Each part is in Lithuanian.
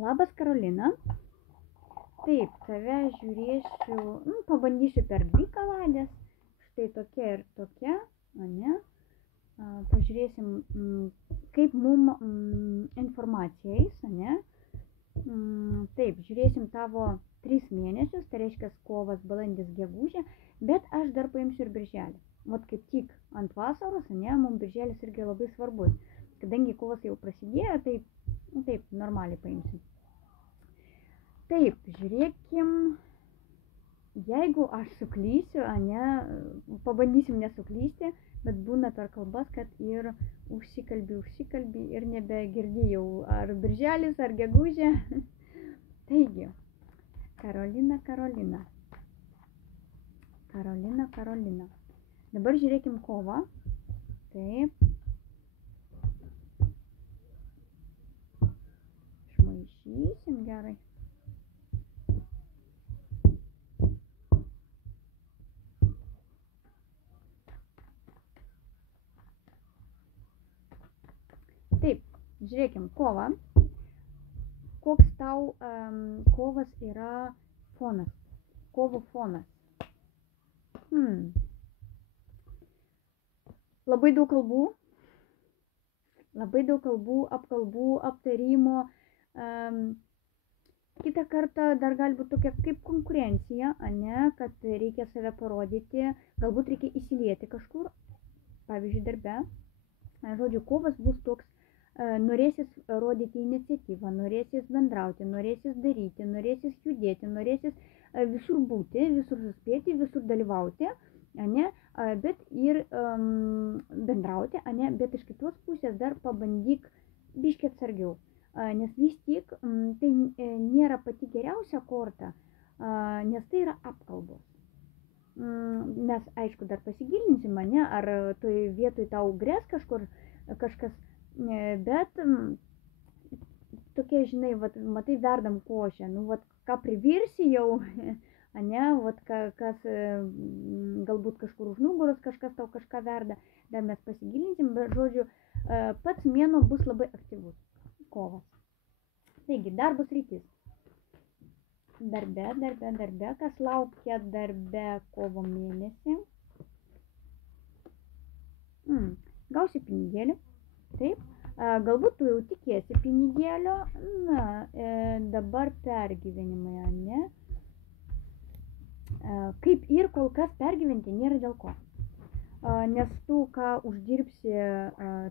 Labas, Karolina. Taip, tave žiūrėsiu, pabandysiu per 2 kaladės. Štai tokia ir tokia, ane? Pažiūrėsim, kaip mum informacija eis, ane? Taip, žiūrėsim tavo 3 mėnesius, tai reiškia kovas, balandis, gegužė, bet aš dar paimsiu ir birželį. Vat kaip tik ant vasaros, ane, mums birželis irgi labai svarbus. Kadangi kovas jau prasidėjo, tai taip, normaliai paimsim. Taip, žiūrėkim, jeigu aš suklysiu, ane, pabandysim nesuklysti, bet būna per kalbas, kad ir užsikalbi ir nebegirdėjau, ar birželis, ar gegužė. Taigi, Karolina. Dabar žiūrėkim kovą. Taip. Išmaišysim gerai. Taip, žiūrėkim, kova. Koks tau kovas yra fonas? Kovo fonas. Labai daug kalbų, apkalbų, aptarimo. Kitą kartą dar gali būti tokia kaip konkurencija, ane, kad reikia save parodyti, galbūt reikia įsilieti kažkur, pavyzdžiui, darbe. Žodžiu, kovas bus toks, norėsis rodyti iniciatyvą, norėsis bendrauti, norėsis daryti, norėsis judėti, norėsis visur būti, visur suspėti, visur dalyvauti, ane, bet ir bendrauti, ane, bet iš kitos pusės dar pabandyk biškį atsargiau, nes vis tik tai nėra pati geriausia korta, nes tai yra apkalbos. Mes, aišku, dar pasigilinsim, ane, ar toj vietoj tau grės kažkas, bet tokie, žinai, vat, matai, verdam košę, nu, vat, ką privirsi jau, ane, vat, kas galbūt kažkur už nugaros kažkas tau kažką verda, dar mes pasigilinsim, bet, žodžiu, pats mėnuo bus labai aktyvus, kovas. Taigi, darbo sritis. Darbe, kas laukia darbe kovo mėnesį. Gausi pinigėlį, taip. Galbūt tu jau tikėsi pinigėlio, dabar pergyvenimai, ne? Kaip ir kol kas pergyventi nėra dėl ko. Nes tu, ką uždirbsi,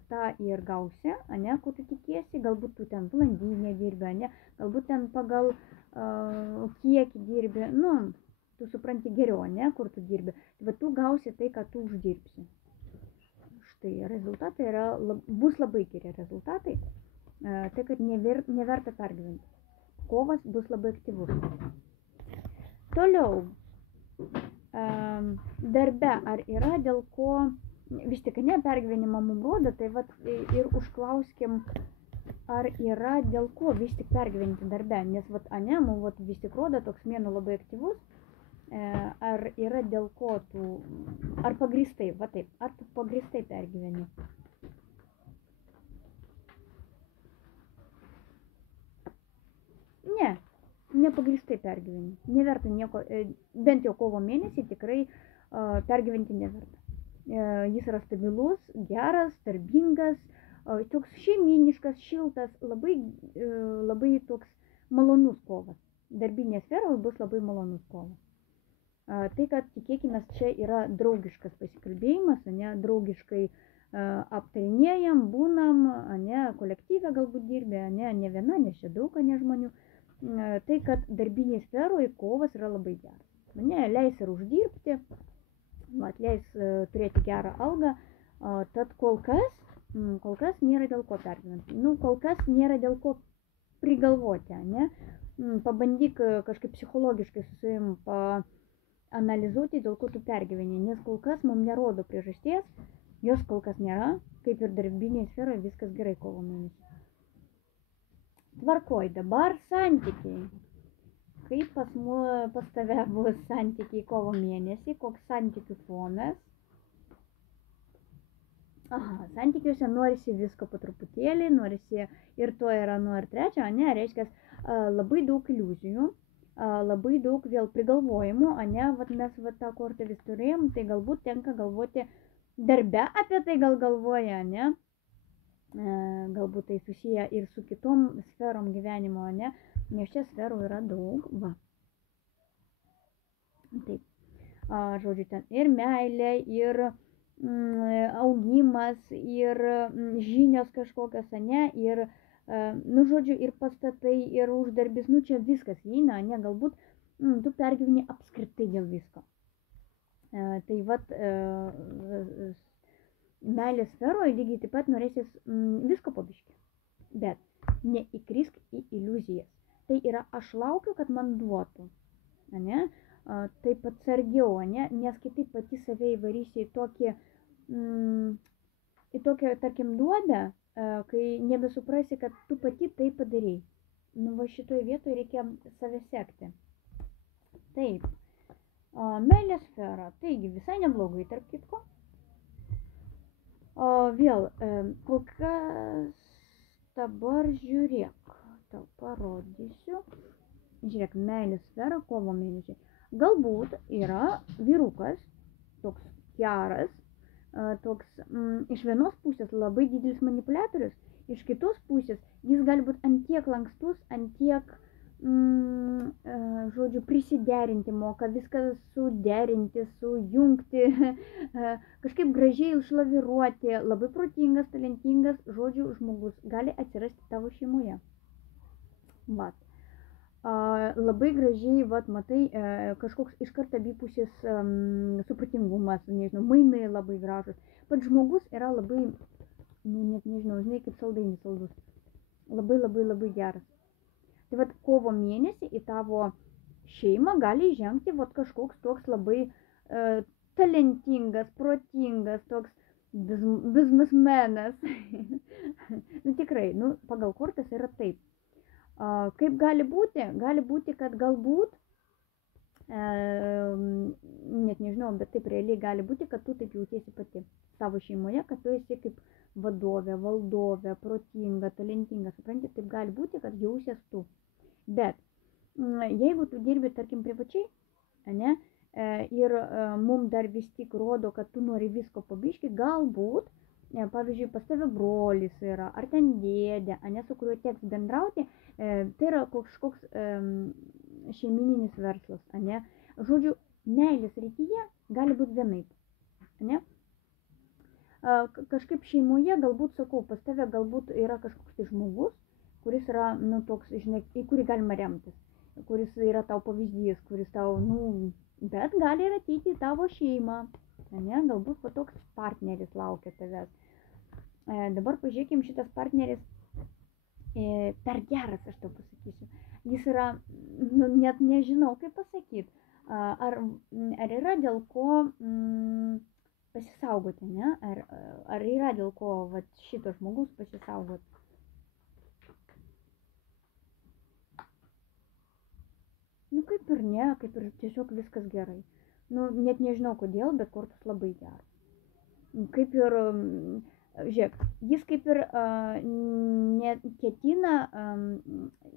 tą ir gausi, ne, ko tu tikėsi, galbūt tu ten valandinę dirbi, ne, galbūt ten pagal kiekį dirbi, tu supranti geriau, ne, kur tu dirbi, bet tu gausi tai, ką tu uždirbsi. Štai rezultatai bus labai geri rezultatai, tai kad neverta pergyventi. Kovas bus labai aktyvus. Toliau, darbe ar yra dėl ko, vis tik ne pergyvenimą mums rodo, tai vat ir užklauskim, ar yra dėl ko vis tik pergyventi darbe, nes vat ane, mums vat vis tik rodo toks mėnuo labai aktyvus, ar yra dėl ko tu, ar pagrįstai, va taip, ar tu pagrįstai pergyveni. Nepagrįstai pergyveni, neverta nieko, bent jau kovo mėnesį tikrai pergyventi neverta. Jis yra stabilus, geras, darbingas, toks šeiminiškas, šiltas, labai toks malonus kovas. Darbinė sfera bus labai malonus kovas. Tai, kad tikėkime, čia yra draugiškas pasikalbėjimas, ne, draugiškai aptarinėjam, būnam, ne, kolektyve galbūt dirbė, ne viena, ne čia daug, ne žmonių. Tai, kad darbinėje sferoje kovas yra labai geras. Ne, leis ir uždirbti, leis turėti gerą algą, tad kol kas nėra dėl ko pergyventi. Kol kas nėra dėl ko prigalvoti, ne? Pabandyk kažkaip psichologiškai su savim paanalizuoti, dėl ko tu pergyveni, nes kol kas mums nerodo priežasties, jos kol kas nėra, kaip ir darbinėje sferoje viskas gerai kovo mėnesį. Tvarkoj, dabar santykiai. Kaip pas tave bus santykiai kovo mėnesį, koks santykių fonas. Santykiuose norisi visko po truputėlį, norisi ir to ir ano ir trečio, ne, reiškia labai daug iliuzijų, labai daug vėl prigalvojimų, ne, vat mes tą kortą vis turėjom, tai galbūt tenka galvoti darbe apie tai galvoja, ne, galbūt tai susiję ir su kitom sferom gyvenimo, ne, nes čia sferų yra daug, va. Taip, žodžiu, ten ir meilė, ir augimas, ir žinios kažkokios, ne, ir, nu, žodžiu, ir pastatai, ir uždarbis, nu, čia viskas įeina, ne, galbūt tu pergyveni apskritai dėl visko. Tai vat, meilės sferoje lygiai taip pat norėsis visko pabiški, bet neįkrisk į iliuzijas. Tai yra, aš laukiu, kad man duotų, ne, taip atsargiau, ne, nes kitaip pati save įvarysi į tokį, tarkim, duobę, kai nebesuprasi, kad tu pati tai padarei. Nu, va šitoje vietoje reikia save sekti. Taip, meilės sfera, taigi visai neblogai, tarp kitko. Vėl, kol kas dabar žiūrėk, tau parodysiu. Žiūrėk, meilės sfera, kovo mėnesį. Galbūt yra vyrukas, toks geras, toks iš vienos pusės labai didelis manipuliatorius, iš kitos pusės jis gali būti antiek lankstus, antiek, žodžiu, prisiderinti moka, viską suderinti, sujungti, kažkaip gražiai išlaviruoti, labai protingas, talentingas, žodžiu, žmogus gali atsirasti tavo šeimoje. Vat. Labai gražiai, vat, matai, kažkoks iškart abipusis supratingumas, nežinau, mainai labai gražus. Pats žmogus yra labai, net nežinau, žinai, kaip saldainis saldus. Labai geras. Tai vat kovo mėnesį į tavo šeimą gali įžengti vat kažkoks toks labai talentingas, protingas, toks biznesmenas. Nu tikrai, nu pagal kortas yra taip. Kaip gali būti? Gali būti, kad galbūt, net nežinau, bet taip realiai gali būti, kad tu taip jautiesi pati savo šeimoje, kad tu esi kaip vadovė, valdovė, protinga, talentinga, supranti, taip gali būti, kad jausies tu. Bet jeigu tu dirbi, tarkim, privačiai, ne, ir mums dar vis tik rodo, kad tu nori visko pabiški, galbūt, pavyzdžiui, pas tave brolis yra, ar ten dėdė, ne, su kuriuo teks bendrauti, tai yra kažkoks šeimininis verslas, ne. Žodžiu, meilės rytyje gali būti vienaip, ne. Kažkaip šeimoje, galbūt, sakau, pas tave galbūt yra kažkoks tai žmogus, kuris yra, nu, toks, žinai, į kurį galima remtis, kuris yra tau pavyzdys, kuris tau, nu, bet gali ir ateiti į tavo šeimą, ne, galbūt va toks partneris laukia tavęs. Dabar pažiūrėkim, šitas partneris per geras, aš tau pasakysiu. Jis yra, nu, net nežinau, kaip pasakyti, ar yra dėl ko pasisaugoti, ne? Ar yra dėl ko vat, šito žmogus pasisaugoti? Nu, kaip ir ne, kaip ir tiesiog viskas gerai. Nu, net nežinau kodėl, bet kortos labai geras. Kaip ir, žiūrėk, jis kaip ir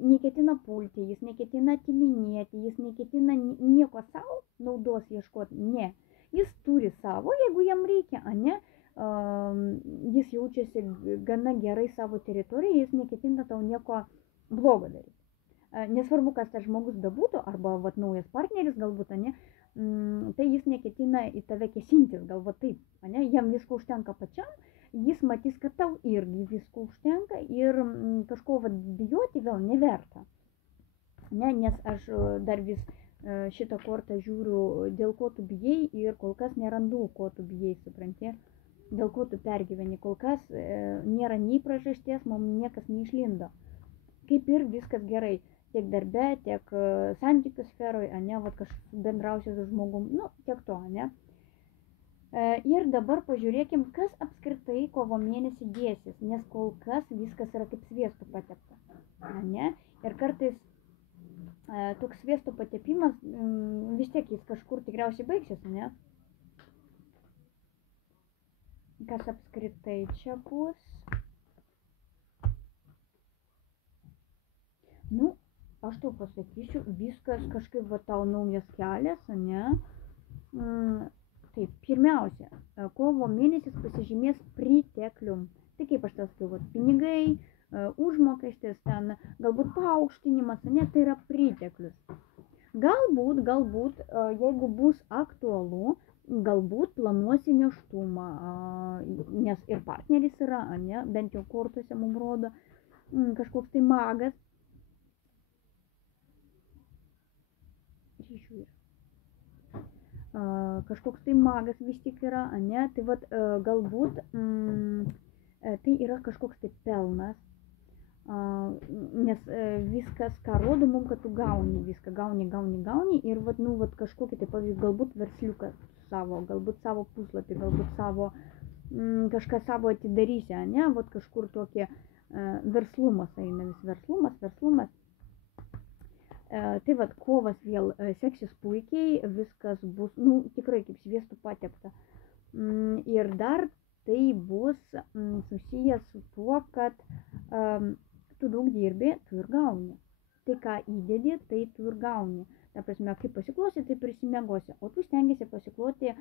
neketina pulti, jis neketina atiminėti, jis neketina nieko savo naudos ieškoti, ne. Jis turi savo, jeigu jam reikia, ne, jis jaučiasi gana gerai savo teritorijoje, jis neketina tau nieko blogo daryti. Nesvarbu, kas tas žmogus bebūtų, arba vat, naujas partneris galbūt, ne, tai jis neketina į tave kesintis, galva taip, ne, jam visko užtenka pačiam, jis matys, kad tau irgi visko užtenka ir kažko vat, bijoti vėl neverta. Ne, nes aš dar vis šitą kortą žiūriu, dėl ko tu bijai ir kol kas nerandu, ko tu bijai, supranti, dėl ko tu pergyveni, kol kas nėra nei priežasties, mums niekas neišlindo. Kaip ir viskas gerai, tiek darbe, tiek santykių sferoje, ne, vat kažkas bendrausia su žmogum, nu, tiek to, ne. Ir dabar pažiūrėkim, kas apskritai kovo mėnesį dėsis, nes kol kas viskas yra kaip sviesto patepta, ne, ir kartais toks sviesto patepimas vis tiek jis kažkur tikriausiai baigsis, ne. Kas apskritai čia bus? Nu, aš tau pasakysiu, viskas kažkaip va tau naujas kelias, ne? Taip, pirmiausia, kovo mėnesis pasižymės priteklium. Tai kaip aš tau sakiau, pinigai, užmokestis, ten galbūt paaukštinimas, ne, tai yra priteklius. Galbūt, jeigu bus aktualu, galbūt planuosi nėštumą, nes ir partneris yra, ne, bent jau kortuose mums rodo kažkoks tai magas. Kažkoks tai magas vis tik yra, ne, tai vat galbūt tai yra kažkoks tai pelnas, nes viskas, ką rodo mums, kad tu gauni viską, gauni ir vat, nu, vat kažkokį tai pavyzdį, galbūt versliuką savo, galbūt savo puslapį, galbūt savo, kažką savo atidarysi, ne, vat kažkur tokie verslumas eina, vis verslumas. Tai vat kovas vėl seksis puikiai, viskas bus, nu, tikrai kaip sviestų patepta. Ir dar tai bus susijęs su tuo, kad tu daug dirbi, tu ir gauni. Tai, ką įdedi, tai tu ir gauni. Ta prasme, kaip pasiklosi, tai prisimiegosi, o tu stengiasi pasikloti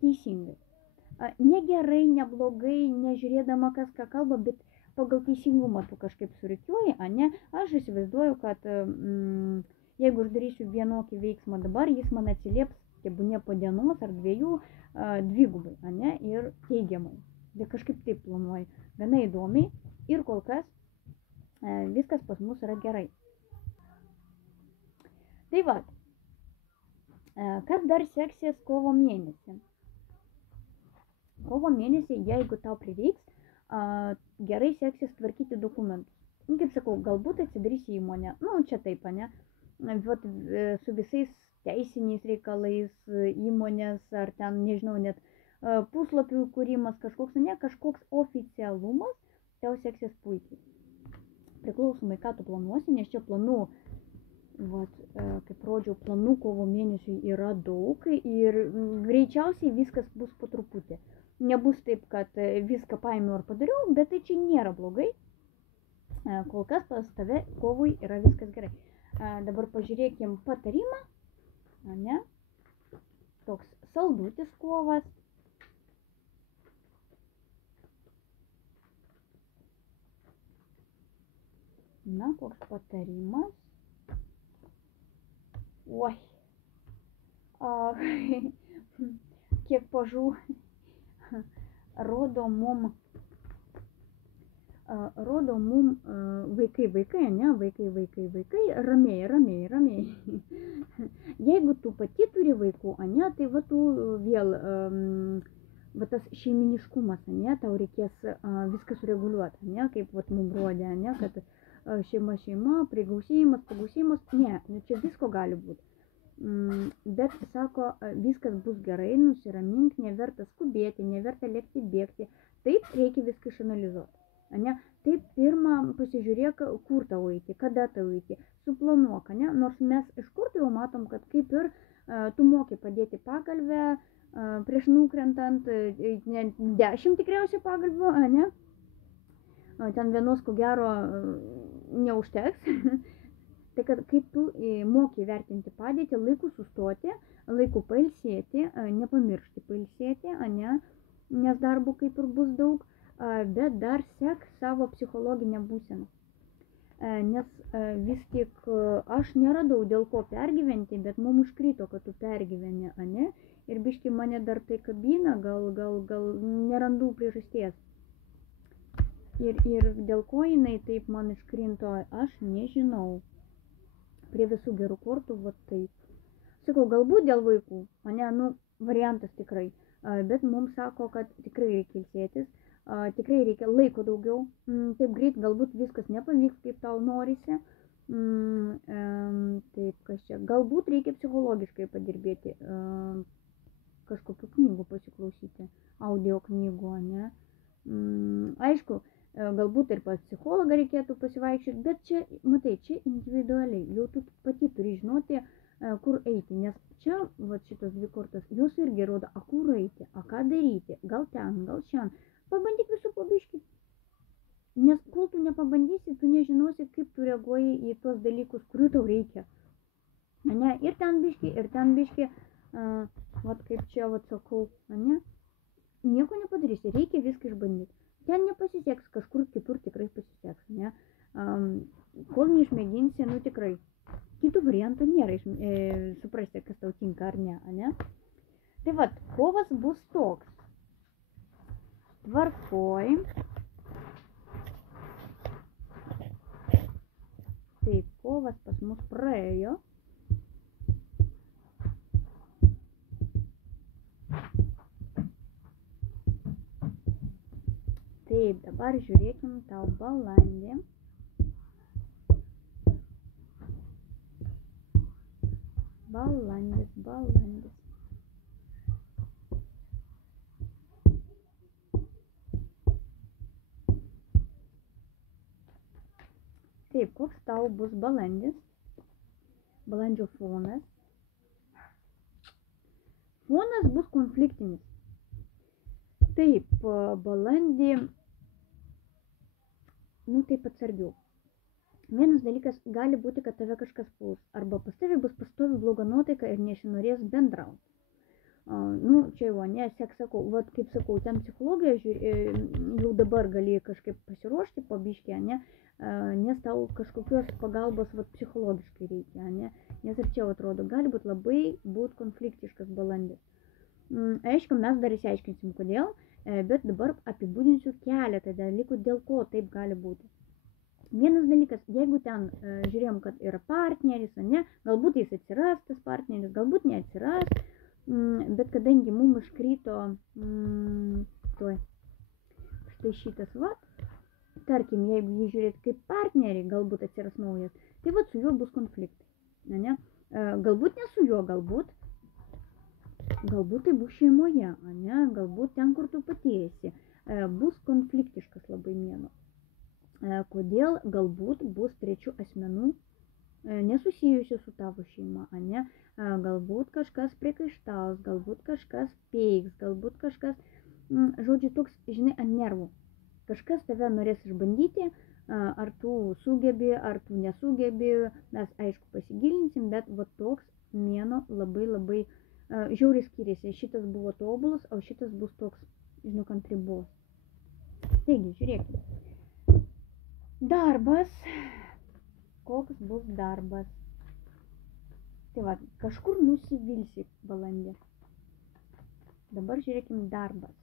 teisingai. Negerai, neblogai, nežiūrėdama, kas ką kalba, bet pagal teisingumą tu kažkaip surikiuoji, ne? Aš įsivaizduoju, kad jeigu aš darysiu vienokį veiksmą dabar, jis man atsilieps, tebūnie po dienos ar dviejų, dvigubai, ne? Ir teigiamai. Tai kažkaip taip planuoju. Gana įdomiai ir kol kas viskas pas mus yra gerai. Tai va, kas dar seksis kovo mėnesį? Kovo mėnesį, jeigu tau prireiks, gerai seksis tvarkyti dokumentus. Kaip sakau, galbūt atsidarysi įmonę, nu, čia taip, ne, vat, su visais teisiniais reikalais įmonės, ar ten, nežinau, net puslapių kūrimas, kažkoks oficialumas, tau seksis puikiai. Priklausomai, ką tu planuosi, nes čia planų, vat, kaip rodžiau, planų kovo mėnesiui yra daug ir greičiausiai viskas bus po truputį. Nebus taip, kad viską paėmiau ir padariau, bet tai čia nėra blogai. Kol kas pas tave kovui yra viskas gerai. Dabar pažiūrėkim patarimą, ne? Toks saldutis kovas. Na, koks patarimas. Oi. Kiek pažų. Rodo mum vaikai, ne, vaikai, ramiai. Jeigu tu pati turi vaikų, ne, tai va tu vėl, va tas šeiminiškumas, ne, tau reikės viską sureguliuoti, ne, kaip va mums rodė, ne, kad šeima, prigausėjimas, pagausėjimas, ne, čia visko gali būti. Bet, sako, viskas bus gerai, nusiramink, neverta skubėti, neverta lėkti, bėgti. Taip reikia viską išanalizuoti. Ne? Taip pirmą pasižiūrėk, kur tau eiti, kada tau eiti, suplanuok, ne? Nors mes iš kur tai jau matom, kad kaip ir tu moki padėti pagalbę, prieš nukrentant 10 tikriausiai pagalbių, ne? Ten vienos ko gero neužteks. Tai kad kaip tu moki vertinti padėtį, laiku sustoti, laiku pailsėti, nepamiršti pailsėti, ne, nes darbo kaip ir bus daug, bet dar sek savo psichologinę būseną. Nes vis tik aš neradau dėl ko pergyventi, bet mums užkrito, kad tu pergyveni, ne, ir biški mane dar tai kabina, gal nerandu priežasties. Ir dėl ko jinai taip man iškrinto, aš nežinau. Prie visų gerų kortų, va taip. Sakau, galbūt dėl vaikų, ne, nu, variantas tikrai, bet mums sako, kad tikrai reikia ilsėtis, tikrai reikia laiko daugiau, taip greit galbūt viskas nepavyks, kaip tau norisi, taip, kas čia, galbūt reikia psichologiškai padirbėti, kažkokių knygų pasiklausyti, audio knygų, ne, aišku, galbūt ir pas psichologą reikėtų pasivaikščioti, bet čia, matai, čia individualiai, jau tu pati turi žinoti, kur eiti, nes čia, va šitos dvi kortos, jos irgi rodo, kur eiti, ką daryti, gal ten, gal šiandien. Pabandyk visų po biškį. Nes kol tu nepabandysi, tu nežinosi, kaip tu reaguoji į tuos dalykus, kurių tau reikia. Ne? Ir ten biški, vat kaip čia vat sakau, ne? Nieko nepadarysi, reikia viską išbandyti. Ten nepasiseks, kažkur kitur tikrai pasiseks, ne? Kol neišmėginsi, nu tikrai. Kitų variantų nėra suprasti, kas tau tinka ar ne? Tai vat, kovas bus toks. Tvarkoj. Taip, kovas pas mus praėjo. Taip, dabar žiūrėkim tau balandį. Balandis. Taip, koks tau bus balandis? Balandžio fonas. Fonas bus konfliktinis. Taip, balandį, nu taip atsargiau. Vienas dalykas, gali būti, kad tave kažkas puls, arba pas tavį bus pastovi bloga nuotaika ir nesinorės bendrauti. Nu, čia jau, ne, sakau, vat kaip sakau, ten psichologija jau dabar gali kažkaip pasiruošti po biškį, ne, nes tau kažkokios pagalbos vat psichologiškai reikia, ne, nes ir čia atrodo, gali būti labai konfliktiškas balandis. Aišku, mes dar išsiaiškinsim kodėl, bet dabar apibūdinsiu keletą dalykų, dėl ko taip gali būti. Vienas dalykas, jeigu ten žiūrėjom, kad yra partneris, ne, galbūt jis atsiras tas partneris, galbūt neatsiras, bet kadangi mums iškrito štai šitas vat, tarkim, jeigu jį žiūrėt kaip partnerį, galbūt atsiras naujas, tai vat su juo bus konfliktai, ne? Galbūt ne su juo, galbūt tai bus šeimoje, ne? Galbūt ten, kur tu pati esi, bus konfliktiškas labai mėnuo. Kodėl galbūt bus trečių asmenų nesusijusių su tavo šeima, ne? Galbūt kažkas priekaištaus, galbūt kažkas peiks, galbūt kažkas, žodžiu, toks, žinai, ant nervų. Kažkas tave norės išbandyti, ar tu sugebi, ar tu nesugebi, mes aišku pasigilinsim, bet va toks mėnuo labai žiauriai skiriasi. Šitas buvo tobulas, o šitas bus toks, žinok, ant ribos. Taigi, žiūrėkime. Darbas. Koks bus darbas? Tai va, kažkur nusivilsi balandį. Dabar žiūrėkim darbas.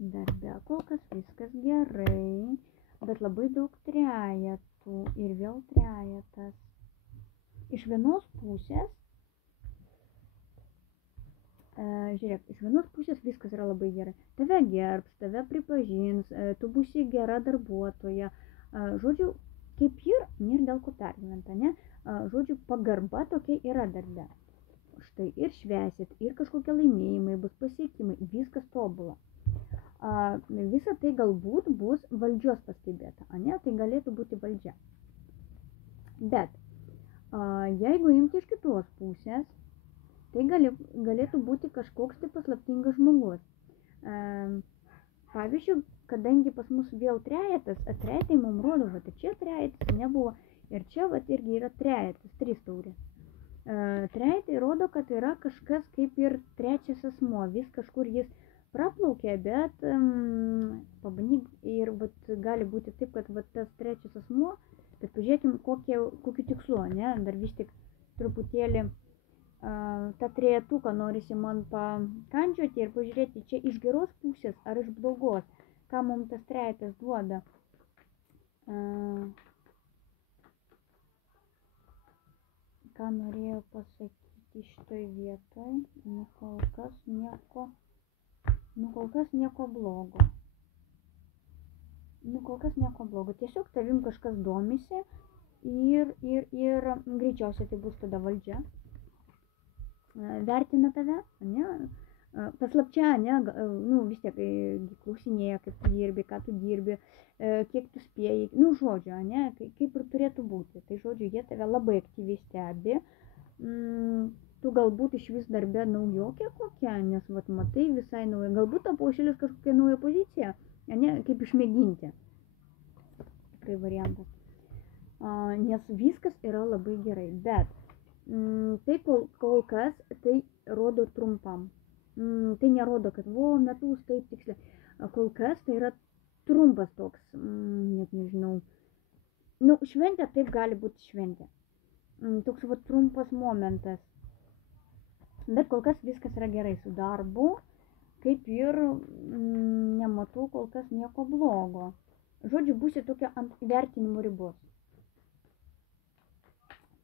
Darbe kol kas viskas gerai, bet labai daug trejetų ir vėl trejetas. Iš vienos pusės, žiūrėk, iš vienos pusės viskas yra labai gerai. Tave gerbs, tave pripažins, tu būsi gera darbuotoja. Žodžiu, kaip ir nėra dėl ko pergyventa, ne? Žodžiu, pagarba tokia yra darbe. Štai ir švęsit, ir kažkokie laimėjimai, bus pasiekimai, viskas tobula. Visa tai galbūt bus valdžios pastebėta, ne? Tai galėtų būti valdžia. Bet jeigu imti iš kitos pusės, tai galėtų būti kažkoks tai paslaptingas žmogus. Pavyzdžiui, kadangi pas mus vėl trejetas, trejetai mums rodo, kad čia trejetas nebuvo ir čia vat irgi yra trejetas, 3 taurės. Trejetai rodo, kad yra kažkas kaip ir trečias asmuo, vis kažkur jis praplaukė, bet pabandyk ir vat, gali būti taip, kad vat, tas trečias asmuo, bet pažiūrėkim kokiu tikslu, ne, dar vis tik truputėlį tą trejetuką norisi man pakandžioti ir pažiūrėti čia iš geros pusės ar iš blogos, ką mums tas trejetas duoda. Ką norėjau pasakyti šitoj vietoj, kol kas nieko blogo. Kol kas nieko blogo. Tiesiog tavim kažkas domisi ir greičiausiai tai bus tada valdžia. Vertina tave, ne? Paslapčia, ne? Nu, vis tiek klausinėja, kaip tu dirbi, ką tu dirbi, kiek tu spėjai, nu, žodžiu, ne? Kaip ir turėtų būti. Tai žodžiu, jie tave labai aktyviai stebi. Tu tu galbūt iš vis darbe naujokė kokia, nes vat matai visai nauja, galbūt tau paušėlis kažkokia nauja pozicija, ne, kaip išmėginti. Tikrai variantas. Nes viskas yra labai gerai, bet tai kol kas tai rodo trumpam. Tai nerodo, kad metus taip tiksliai. Kol kas tai yra trumpas toks, net nežinau. Nu, šventė taip gali būti šventė. Toks va trumpas momentas. Bet kol kas viskas yra gerai su darbu, kaip ir nematau kol kas nieko blogo. Žodžiu, būsi tokia ant vertinimo ribos.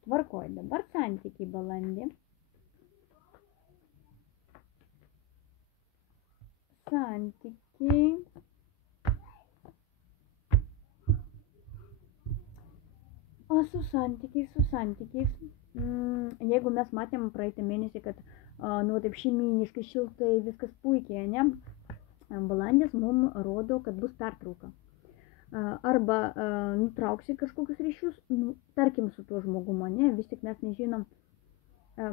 Tvarkoj, dabar santykiai balandį. Santykiai. O su santykiais. Jeigu mes matėm praeitą mėnesį, kad nu taip šeiminiškai, šiltai, viskas puikiai, ne? Balandis mums rodo, kad bus pertrauka. Arba nutrauksi kažkokius ryšius, nu, tarkim su tuo žmogumu, ne? Vis tik mes nežinom,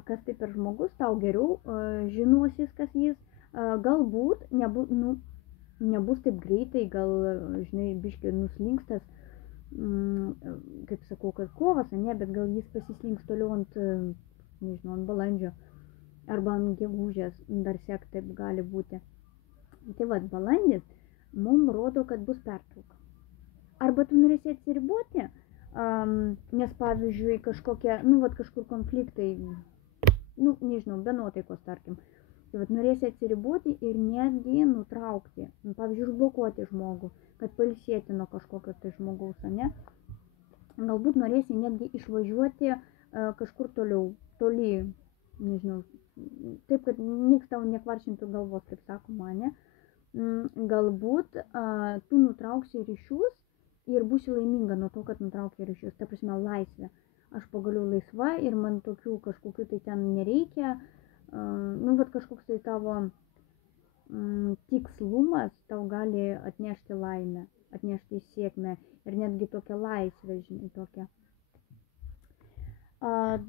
kas tai per žmogus, tau geriau žinosis, kas jis. Galbūt nebus taip greitai, gal, žinai, biškai nuslinkstas, kaip sakau, kad kovas, ne, bet gal jis pasislinks toliau ant, nežinau, ant balandžio arba ant gegužės, dar sek taip gali būti. Tai vad, balandis mums rodo, kad bus pertrauka. Arba tu norėsi atsiriboti, nes pavyzdžiui kažkokie, nu, vat kažkur konfliktai, nu, nežinau, be nuotaikos, tarkim. Tai vat norėsi atsiriboti ir netgi nutraukti, pavyzdžiui, užblokuoti žmogų, kad pailsėti nuo kažkokio tai žmogaus, ne? Galbūt norėsi netgi išvažiuoti kažkur toli, nežinau, taip, kad nieks tau nekvaršintų galvos, kaip sakoma, ne? Galbūt tu nutrauksi ryšius ir būsi laiminga nuo to, kad nutraukė ryšius, ta prasme laisvė. Aš pagaliau laisva ir man tokių kažkokių tai ten nereikia, nu, vat kažkoks tai tavo tikslumas tau gali atnešti laimę, atnešti sėkmę ir netgi tokią laisvę, žinai, tokią.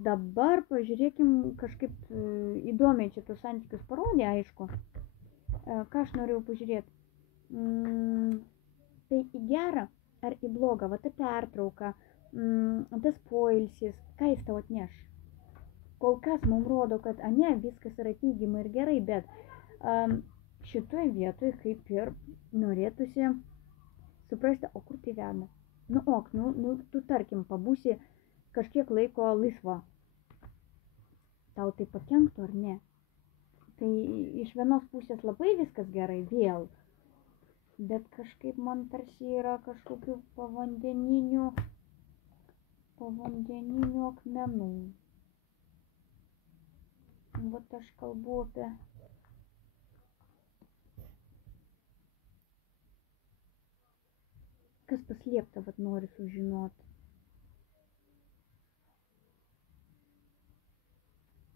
Dabar pažiūrėkim, kažkaip įdomiai čia tus santykius parodė, aišku. Ką aš norėjau pažiūrėti? Tai į gerą ar į blogą, va ta pertrauka, tas poilsis, ką jis tau atneš? Kol kas mums rodo, kad ne, viskas yra teigiamai ir gerai, bet šitoj vietoj kaip ir norėtųsi suprasti, o kur tai veda. Nu, tu tarkim, pabūsi kažkiek laiko laisva. Tau tai pakenktų ar ne? Tai iš vienos pusės labai viskas gerai vėl, bet kažkaip man tarsi yra kažkokių povandeninių akmenų. Vat aš kalbu apie kas paslėpta, vat noriu sužinoti.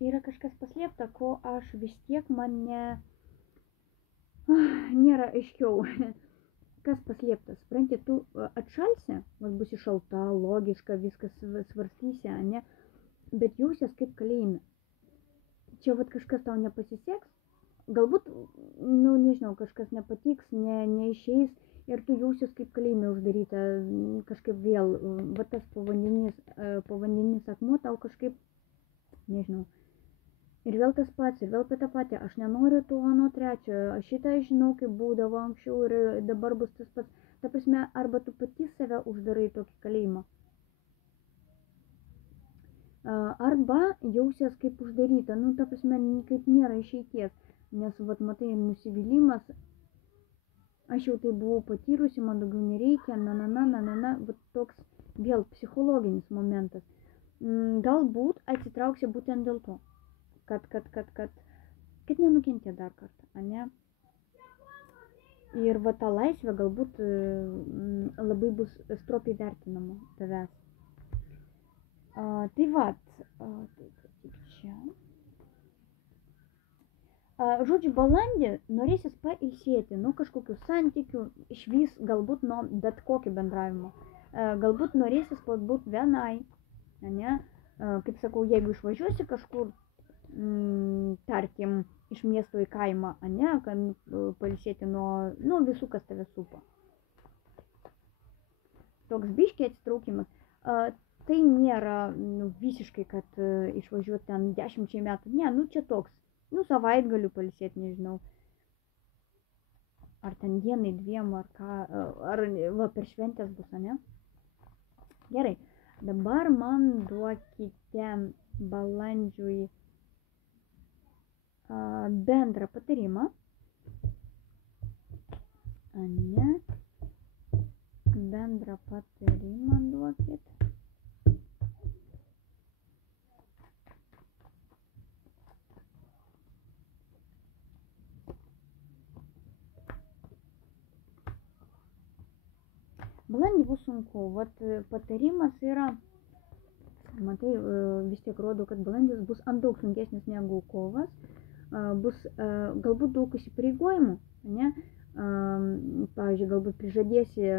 Yra kažkas paslėpta, ko aš vis tiek man nėra aiškiau. Kas paslėptas? Supranti, tu atšalsi, vat būsi šalta, logiška, viskas svarstysi, ne? Bet jausies kaip kalėjime. Čia vat kažkas tau nepasiseks, galbūt, nu, nežinau, kažkas nepatiks, neišeis ir tu jausies kaip kalėjime uždaryta, kažkaip vėl, va tas povandeninis akmuo tau kažkaip, nežinau. Ir vėl tas pats, ir vėl apie tą patį, aš nenoriu to, ano trečio, aš šitą žinau, kaip būdavo anksčiau ir dabar bus tas pats. Ta prasme, arba tu pati save uždarai tokį kalėjimą. Arba jausies kaip uždaryta, nu, ta prasme, kaip nėra išeities, nes, vat, matai, nusivylimas, aš jau tai buvau patyrusi, man daugiau nereikia, vat toks vėl psichologinis momentas. Galbūt atsitrauksi būtent dėl to, kad nenukentė dar kartą, ne? Ir va ta laisvė galbūt labai bus stropiai vertinama tavęs. Tai vat, čia. Žodžiu, balandį norėsis pailsėti nuo kažkokių santykių, išvis galbūt nuo bet kokio bendravimo. Galbūt norėsis būt vienai, ne? Kaip sakau, jeigu išvažiuosi kažkur, tarkim, iš miesto į kaimą, ane, kad pailsėti nuo visų, kas tave supa. Toks biškiai atsitraukimas. Tai nėra visiškai, kad išvažiuoti ten 10 metų. Ne, čia toks, savaitgaliu pailsėti, nežinau. Ar ten dienai, 2, ar ką, ar va, per šventės bus, ane? Gerai, dabar man duokite balandžiui bendrą patarimą, ane, bendrą patarimą duokit. Balandį bus sunku, vat patarimas yra, matai, vis tiek rodo, kad balandis bus ant daug sunkesnis negu kovas, bus galbūt daug įsipareigojimų, ne? Pavyzdžiui, galbūt prižadėsi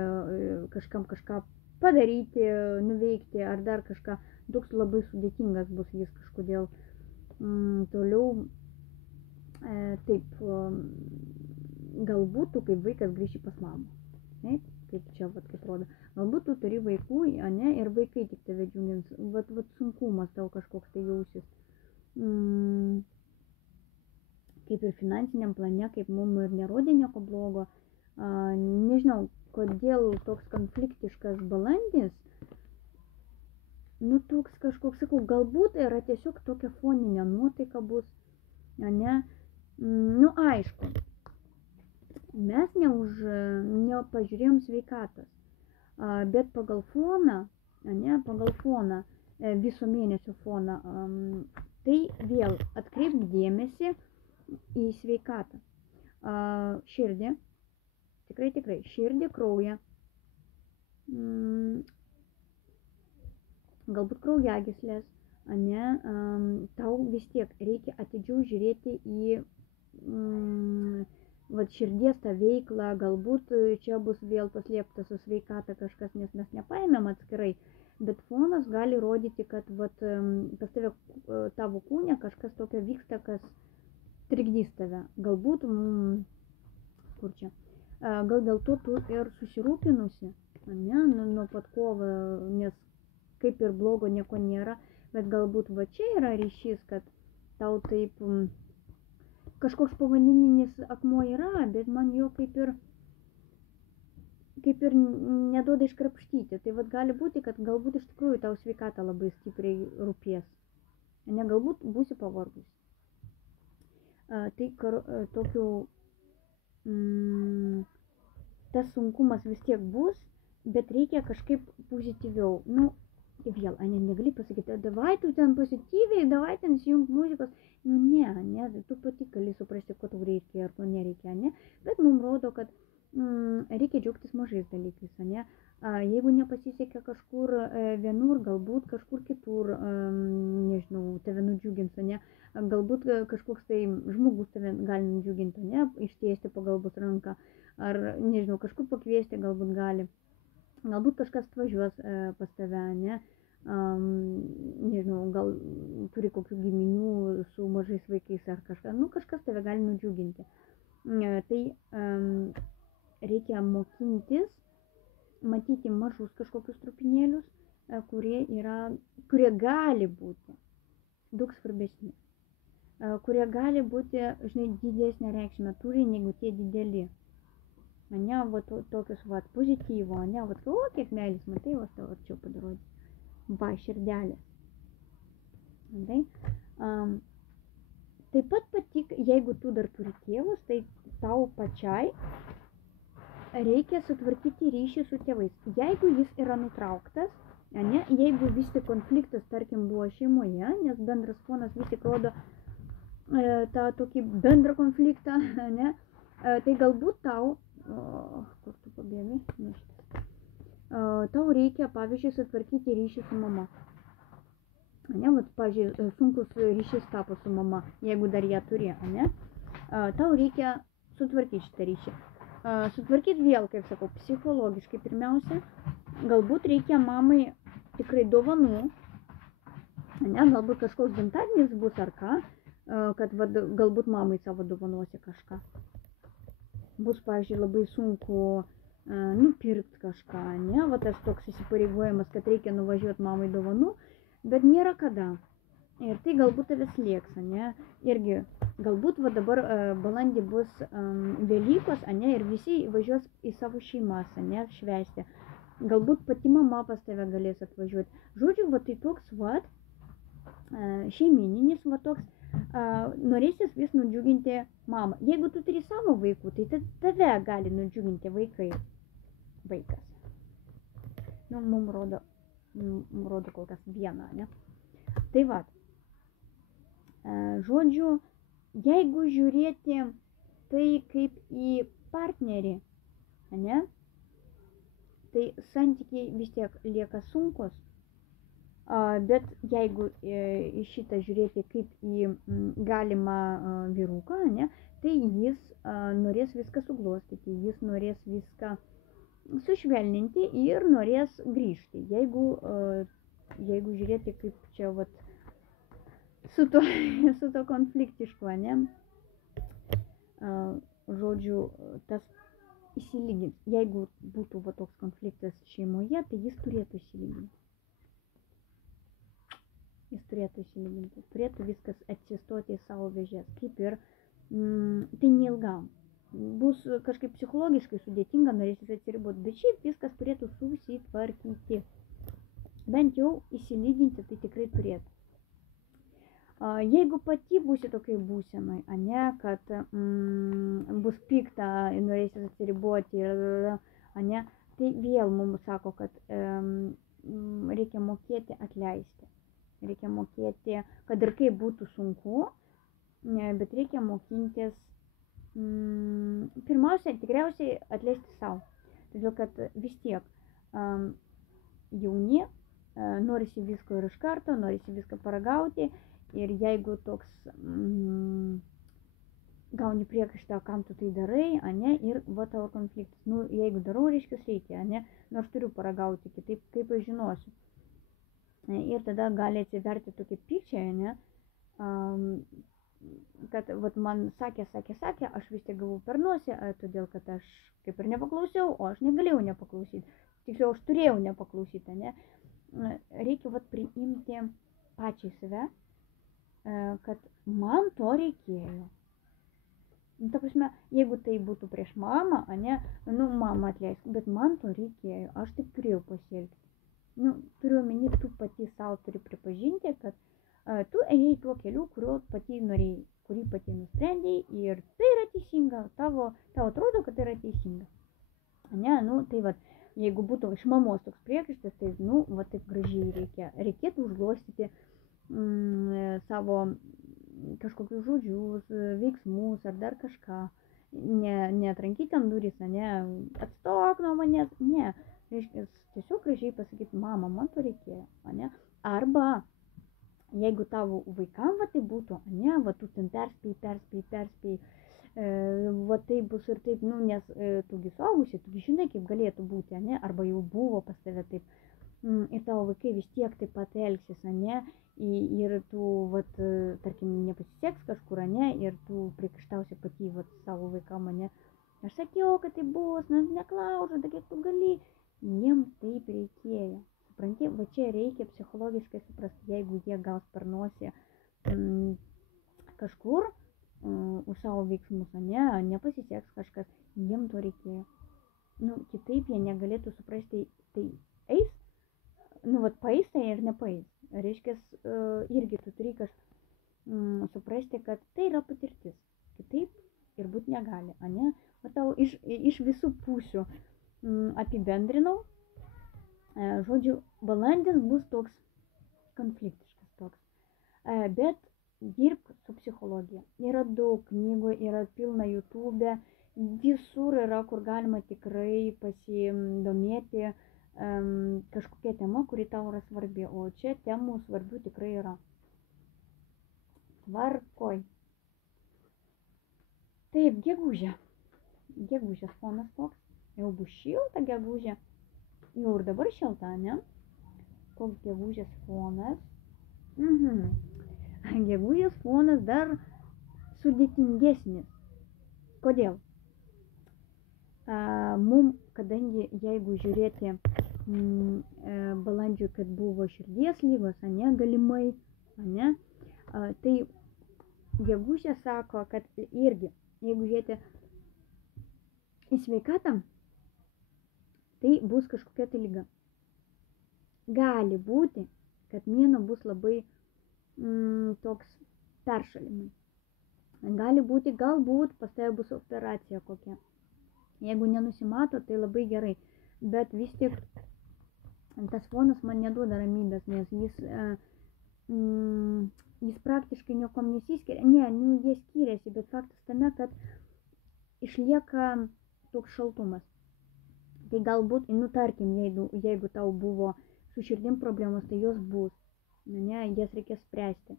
kažkam kažką padaryti, nuveikti ar dar kažką, toks labai sudėtingas bus jis kažkodėl. Toliau, taip, galbūt tu kaip vaikas grįši pas mamą, ne? Kaip čia, kaip rodo. Galbūt tu turi vaikų, ane, ir vaikai tik tave džiugins. Vat sunkumas tau kažkoks tai jausis. Kaip ir finansiniam plane, kaip mum ir nerodė nieko blogo. Nežinau, kodėl toks konfliktiškas balandis. Toks kažkoks, sakau, galbūt yra tiesiog tokia foninė nuotaika bus, ane. Aišku. Mes nepažiūrėjom sveikatos, bet pagal foną, viso mėnesio foną, tai vėl atkreipk dėmesį į sveikatą. Širdį, tikrai, širdį, kraują, galbūt kraujagyslės, ane, tau vis tiek reikia atidžiau žiūrėti į širdies tą veiklą, galbūt čia bus vėl paslėpta su sveikata kažkas, nes mes nepaėmėm atskirai, bet fonas gali rodyti, kad pas tave, tavo kūne kažkas tokio vyksta, kas trikdys tave. Galbūt, kur čia, gal dėl to tu ir susirūpinusi, ne, nuo pat kovo, nes kaip ir blogo nieko nėra, bet galbūt va čia yra ryšys, kad tau taip kažkoks povanininis akmuo yra, bet man jo kaip ir neduoda iškrapštyti. Tai vat gali būti, kad galbūt iš tikrųjų tau sveikata labai stipriai rūpės. Ne, galbūt būsi pavargus. Tai tokių, tas sunkumas vis tiek bus, bet reikia kažkaip pozityviau. Vėl, negali pasakyti, davai tu ten pozityviai, davai ten įsijung muzikos. Ne, tu pati gali suprasti, ko tau reikia ar ko nereikia, ne? Bet mums rodo, kad reikia džiaugtis mažais dalykais, ne? Jeigu nepasisekė kažkur vienur, galbūt kažkur kitur, nežinau, tave nudžiugins, ne? Galbūt kažkoks tai žmogus tave gali nudžiuginti, ne? Ištiesti pagalbos ranką, ar, nežinau, kažkur pakviesti galbūt gali. Galbūt kažkas atvažiuos pas tave, ne? Nežinau, gal turi kokių giminių su mažais vaikais ar kažką, kažkas tave gali nudžiuginti. Tai reikia mokintis, matyti mažus kažkokius trupinėlius, kurie gali būti daug svarbesni, kurie gali būti, žinai, didesnė reikšmė turi negu tie dideli. Ne, tokius, pozityvo, ne, kiek meilės, matai, tau arčiau padaroti. Širdelės. Taip pat patik, jeigu tu dar turi tėvus, tai tau pačiai reikia sutvarkyti ryšį su tėvais. Jeigu jis yra nutrauktas, ne, jeigu vis tik konfliktas, tarkim, buvo šeimoje, nes bendras fonas vis tik rodo tą tokį bendrą konfliktą, ne, tai galbūt tau, kur tu pabėgai, tau reikia, pavyzdžiui, sutvarkyti ryšį su mama. Ne, pavyzdžiui, sunkus ryšys tapo su mama, jeigu dar ją turi, ne? Tau reikia sutvarkyti šitą ryšį. Sutvarkyti vėl, kaip sakau, psichologiškai pirmiausia. Galbūt reikia mamai tikrai dovanų, ne, galbūt kažkoks gimtadienis bus ar ką, kad galbūt mamai savo dovanosi kažką. Bus, pavyzdžiui, labai sunku nupirkti kažką, ne, va tas toks įsipareigojimas, kad reikia nuvažiuoti mamai dovanų, bet nėra kada. Ir tai galbūt tavęs lieks, ne, irgi galbūt va dabar balandį bus Velykos, ne, ir visi važiuos į savo šeimas, ne, švęsti. Galbūt pati mama pas tave galės atvažiuoti. Žodžiu, va tai toks, va, šeimininis, va toks, norėsis vis nudžiuginti mamą. Jeigu tu turi savo vaikų, tai tave gali nudžiuginti vaikas. Nu, mums rodo kol kas vieną, ne. Tai va, žodžiu, jeigu žiūrėti tai kaip į partnerį, ne, tai santykiai vis tiek lieka sunkus, bet jeigu į šitą žiūrėti kaip į galimą vyruką, ne, tai jis norės viską suglostyti, jis norės viską sušvelninti ir norės grįžti. Jeigu žiūrėti kaip čia vat, su to konfliktišku, ne, žodžiu, tas įsilygint. Jeigu būtų va toks konfliktas šeimoje, tai jis turėtų įsilyginti. Turėtų viskas atsistoti į savo vėžes, kaip ir tai neilgam. Bus kažkaip psichologiškai sudėtinga, norėsis atsiriboti, bet šiaip viskas turėtų susitvarkyti. Bent jau įsilyginti tai tikrai turėtų. Jeigu pati būsi tokiai būsenai, ne, kad bus pikta, norėsis atsiriboti, ne, tai vėl mums sako, kad reikia mokėti atleisti. Reikia mokėti, kad ir kaip būtų sunku, bet reikia mokintis pirmiausia, tikriausiai atleisti savo. Todėl, kad vis tiek jauni, norisi visko ir iš karto, norisi viską paragauti. Ir jeigu toks gauni priekaištą, kam tu tai darai, ne, ir va tavo konfliktas. Nu, jeigu darau, reiškia reikia, ne, nors turiu paragauti, kitaip kaip aš žinosiu. Ir tada gali atsiverti tokie pykčiai, ne, kad vat man sakė, aš vis tiek gavau per nosį, todėl kad aš kaip ir nepaklausiau, o aš negalėjau nepaklausyti. Tiksliau, aš turėjau nepaklausyti, ne. Reikia vat priimti pačiai save, kad man to reikėjo. Nu, ta prasme, jeigu tai būtų prieš mamą, ne, nu, mama atleisk, bet man to reikėjo, aš taip turėjau pasielgti. Nu, turiu omeny, tu pati savo turi pripažinti, kad tu ėjai tuo keliu, kurį pati nusprendėjai ir tai yra teisinga, tavo atrodo, kad tai yra teisinga. Ne, nu, tai va, jeigu būtų iš mamos toks priekaištas, tai, nu, va taip gražiai reikėtų užglostyti savo kažkokius žodžius, veiksmus ar dar kažką. Neatrankyti ant durys, ne, atstok nuo manęs, ne. Reiškia, tiesiog gražiai pasakyti, mama, man to reikėjo, ne. Arba, jeigu tavo vaikam va tai būtų, ne, va tu ten perspėjai, va taip bus ir taip, nu, nes tugi suaugusi, tugi žinai, kaip galėtų būti, ne, arba jau buvo pas tave taip, ir tavo vaikai vis tiek taip pat elgsis, ne, ir tu, vat, tarkim, nepasiseks kažkur, ne, ir tu priekaištausi pati, vat, savo vaikam, ne, aš sakiau, kad tai bus, neklauža, kiek tu gali. Jiem taip reikėjo. Supranti, va čia reikia psichologiškai suprasti, jeigu jie gaus per nosį kažkur už savo veiksmus, nepasiseks kažkas, jiem to reikėjo. Nu, kitaip jie negalėtų suprasti, tai eis, nu, vat paeis tai ir nepaeis. Reiškia, irgi tu turi suprasti, kad tai yra patirtis. Kitaip ir būt negali, ne? Va tau iš visų pusių apibendrinau. Žodžiu, balandis bus toks konfliktiškas toks. Bet dirbk su psichologija. Yra daug knygų, yra pilna YouTube, visur yra, kur galima tikrai pasidomėti kažkokia tema, kuri tau yra svarbi. O čia temų svarbių tikrai yra. Tvarkoj. Taip, gegužė. Gegužės fonas toks. Jau bus šilta gegužė. Jau ir dabar šilta, ne? Koks gegužės fonas. Gegužės fonas dar sudėtingesnis. Kodėl? Mum, kadangi jeigu žiūrėti balandžiui, kad buvo širdies lygos, ane, galimai, ane, tai gegužė sako, kad irgi, jeigu žiūrėti į sveikatą, tai bus kažkokia tai lyga. Gali būti, kad mėnuo bus labai toks peršalimai. Gali būti, galbūt pas tave bus operacija kokia. Jeigu nenusimato, tai labai gerai. Bet vis tik tas fonas man neduoda ramybės, nes jis praktiškai niekom nesiskiria. Ne, jie skiriasi, bet faktas tame, kad išlieka toks šaltumas. Tai galbūt, tarkim, jeigu tau buvo su širdim problemos, tai jos bus. Ne, jas reikės spręsti.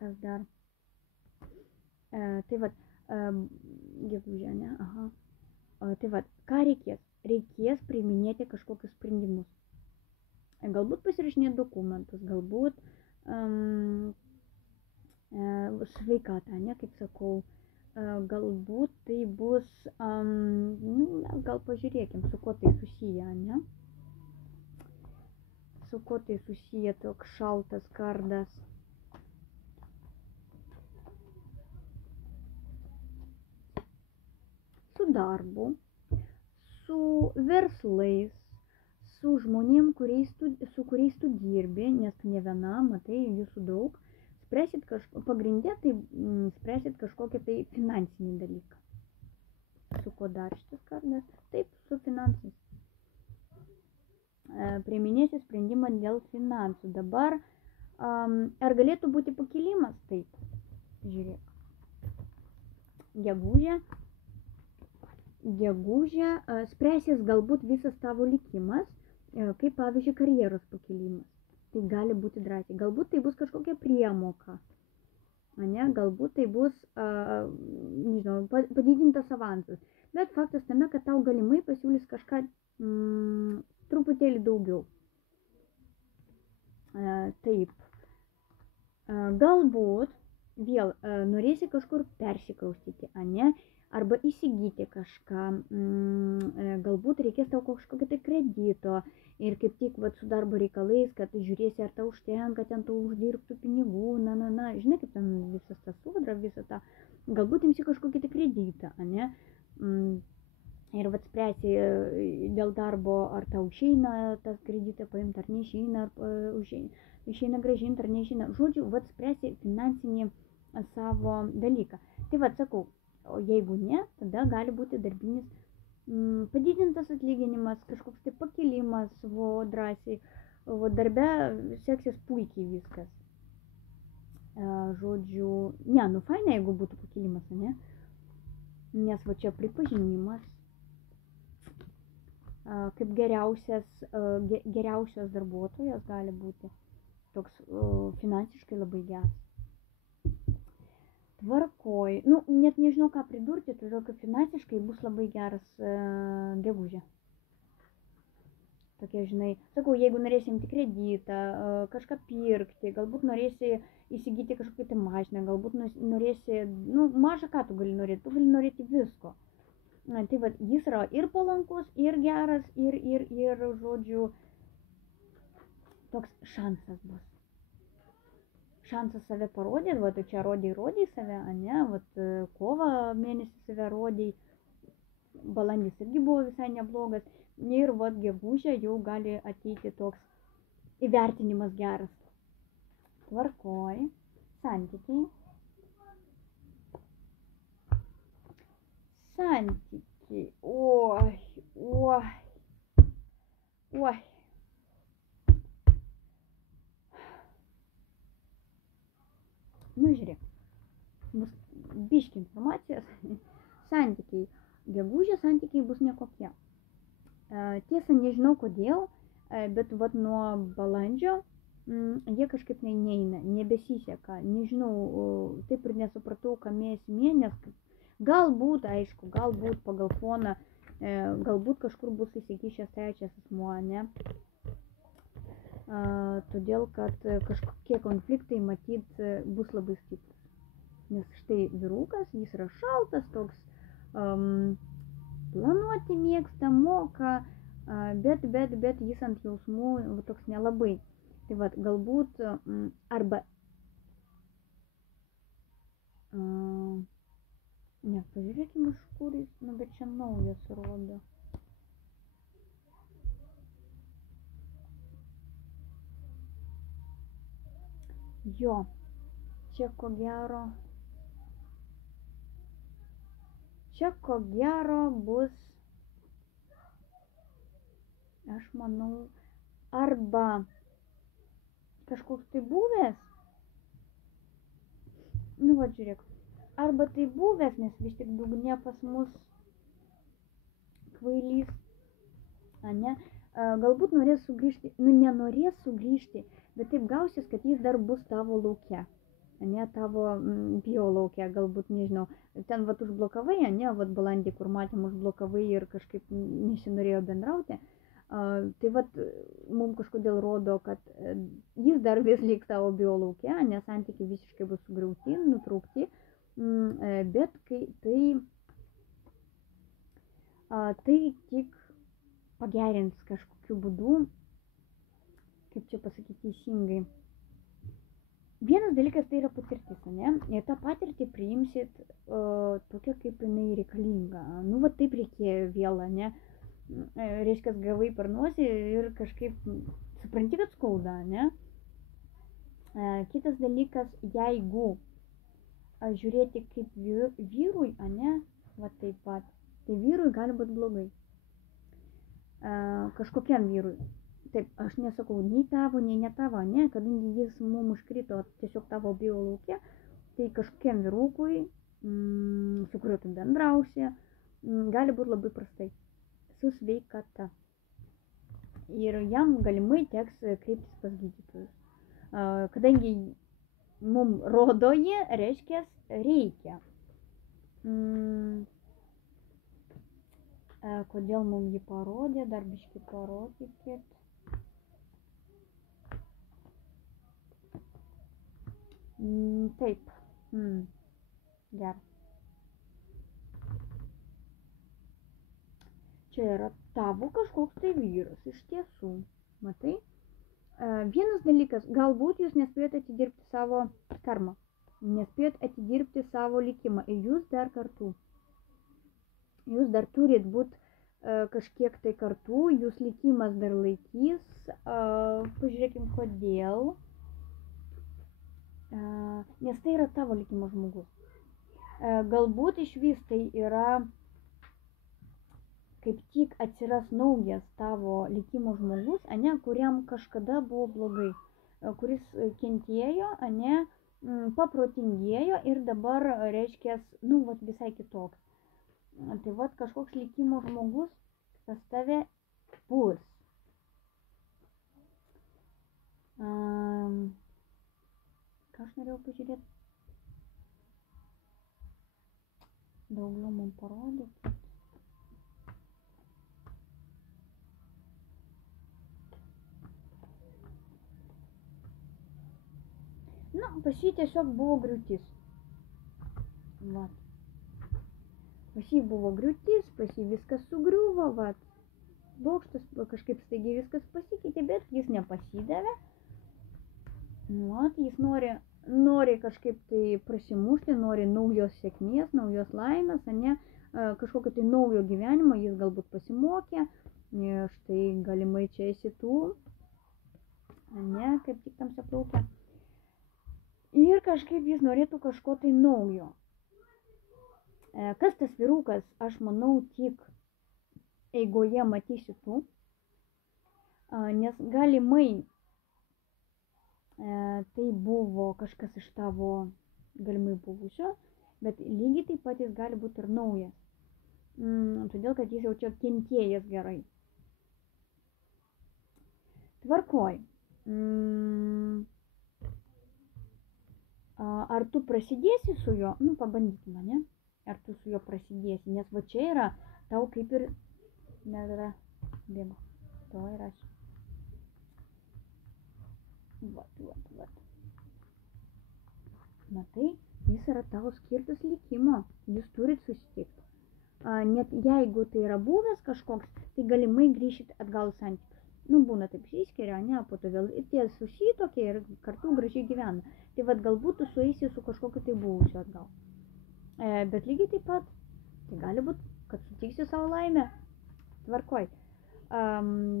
Kas dar? Tai vat, gegužė, ne? Aha. Tai vat, ką reikės? Reikės priiminėti kažkokius sprendimus. Galbūt pasirašinėti dokumentus, galbūt sveikatą, ne, kaip sakau. Galbūt tai bus, gal pažiūrėkim, su kuo tai susiję, ne? Su kuo tai susiję toks šaltas kardas. Su darbu, su verslais, su žmonėm, su kuriais tu dirbi, nes tu ne viena, matai, jūsų daug. Pagrindė, tai spręsit kažkokią tai finansinį dalyką. Su kuo dar šitas kardas? Taip, su finansais. Priiminėsi sprendimą dėl finansų. Dabar, ar galėtų būti pakilimas? Taip, žiūrėk. Gegužė spręsis galbūt visas tavo likimas, kaip pavyzdžiui karjeros pakilimas. Tai gali būti drąsiai. Galbūt tai bus kažkokia priemoka. Ne? Galbūt tai bus, nežinau, padidintas avansas. Bet faktas tame, kad tau galimai pasiūlys kažką truputėlį daugiau. Taip. Galbūt vėl norėsi kažkur persikraustyti, ne? Arba įsigyti kažką, galbūt reikės tau kažkokio tai kredito ir kaip tik su darbo reikalais, kad žiūrėsi, ar tau užtenka ten tau uždirbtų pinigų, žinai, kaip ten visas tas sodra, visą tą, galbūt imsi kažkokį tai kreditą, ne? Ir spręsi dėl darbo, ar tau išeina tas kreditą paimti, ar neišeina, ar išeina grąžinti, ar neišeina. Žodžiu, spręsi finansinį savo dalyką. Tai sakau, o jeigu ne, tada gali būti darbinis padidintas atlyginimas, kažkoks tai pakilimas, drąsiai, darbe seksis puikiai viskas. Žodžiu, faina, jeigu būtų pakilimas, ne? Nes čia pripažinimas, kaip geriausias darbuotojas gali būti toks finansiškai labai geras. Tvarkoj. Net nežinau, ką pridurti, todėl kad finansiškai bus labai geras gegužė. Tokia, žinai, sakau, jeigu norėsi imti kreditą, kažką pirkti, galbūt norėsi įsigyti kažkokią tai mašiną, galbūt norėsi, mažą ką tu gali norėti visko. Tai jis yra ir palankus, ir geras, ir žodžiu, toks šansas bus. Šansas save parodė, tu čia rodai save, ne, kovo mėnesį save rodai, balandis irgi buvo visai neblogas, ir gegužė jau gali ateiti toks įvertinimas geras. Tvarkoj, santykiai. Oi. Žiūrėk, bus biški informacijos, santykiai, gegužės santykiai bus nekokie. Tiesa, nežinau kodėl, bet nuo balandžio jie kažkaip neina, nebesiseka, nežinau, taip ir nesupratau, kame esmė, nes galbūt, aišku, galbūt pagal foną, galbūt kažkur bus įsikišęs trečias asmuo, ne? todėl kad kažkokie konfliktai matyt bus labai stiprus. Nes štai vyrukas, jis yra šaltas, toks planuoti mėgsta, moka, bet jis ant jausmų toks nelabai. Tai vat, galbūt arba ne, pažiūrėkime, iš kur jis, bet čia naujas rodo. Jo, čia ko gero bus, aš manau, arba kažkoks tai buvęs, va žiūrėk, arba tai buvęs, nes vis tik dugne pas mus kvailys, ne, galbūt norės sugrįžti, nenorės sugrįžti, bet taip gausis, kad jis dar bus tavo lauke, ne, tavo bio lauke, galbūt, nežinau, ten vat užblokavai, ne, vat balandį, kur matėm, užblokavai ir kažkaip nesinorėjo bendrauti. Tai vat mums kažkodėl rodo, kad jis dar vis liks tavo bio lauke, nes santykiai visiškai bus sugriauti, nutraukti, bet kai tai tik pagerins kažkokiu būdu, kaip čia pasakyti teisingai. Vienas dalykas tai yra patirtis, ne? Ir tą patirtį priimsit tokia, kaip jinai reikalinga. Va taip reikėjo vėl, ne? Reiškia, gavai per nosį ir kažkaip supranti, kad skauda, ne? Kitas dalykas, jeigu žiūrėti kaip vyrui, ne? Va taip pat, tai vyrui gali būti blogai. Kažkokiam vyrui. Taip, aš nesakau nei tavo, nei ne tavo, ne? Kadangi jis mums iškrito tiesiog tavo bio lauke, tai kažkokiam vyrukui, su kuriuo tu bendrausi, gali būti labai prastai. Su sveikata. Ir jam galimai teks kreiptis pas gydytojus. Kadangi mums rodo jį, reiškia, reikia. Kodėl mums jį parodė, dar biškį parodykit. Taip. Gerai. Čia yra tavo kažkoks tai vyras, iš tiesų, matai? Vienas dalykas, galbūt jūs nespėjot atidirbti savo karmą, nespėjot atidirbti savo likimą ir jūs dar kartu. Jūs dar turit būti kažkiek tai kartu, jūs likimas dar laikys, pažiūrėkim kodėl, nes tai yra tavo likimo žmogus. Galbūt iš vis tai yra kaip tik atsiras naujas tavo likimo žmogus, ane, kuriam kažkada buvo blogai, kuris kentėjo, ane, paprotingėjo ir dabar, reiškia, vat visai kitoks. Tai vat kažkoks likimo žmogus pas tave bus. Ką aš norėjau pažiūrėti? Daugiau man parodyti. Pas jį tiesiog buvo griūtis. Vat. Pas jį buvo griūtis, pas jį viskas sugriuvo, vat. Bokštas kažkaip staigiai viskas pasikeitė, bet jis nepasidavė. Vat, jis nori kažkaip tai prasimušti, nori naujos sėkmės, naujos laimės, ane, kažkokio tai naujo gyvenimo, jis galbūt pasimokė, štai galimai čia esi tu, ane, kaip tik tamsia plaukia. Ir kažkaip jis norėtų kažko tai naujo. Kas tas vyrukas, aš manau, tik eigoje matysi tu, nes galimai tai buvo kažkas iš tavo galimai buvusio, bet lygiai taip pat jis gali būti ir naujas. Todėl, kad jis jau čia kentėjęs gerai. Tvarkoj. Ar tu prasidėsi su juo? Pabandykime, ne? Ar tu su juo prasidėsi? Nes va čia yra tau kaip ir... Nebėra. Bėgo. To ir aš. Vat. Matai, jis yra tavo skirtas likimo, jūs turit susitikti. Net jeigu tai yra buvęs kažkoks, tai galimai grįšit atgal į santykius. Nu, būna taip išsiskiria, ne, po to vėl tie susitokia ir kartu gražiai gyvena. Tai vat galbūt tu sueisi su kažkokiu tai buvusiu atgal. Bet lygiai taip pat, tai gali būti, kad sutiksi savo laimę. Tvarkoj.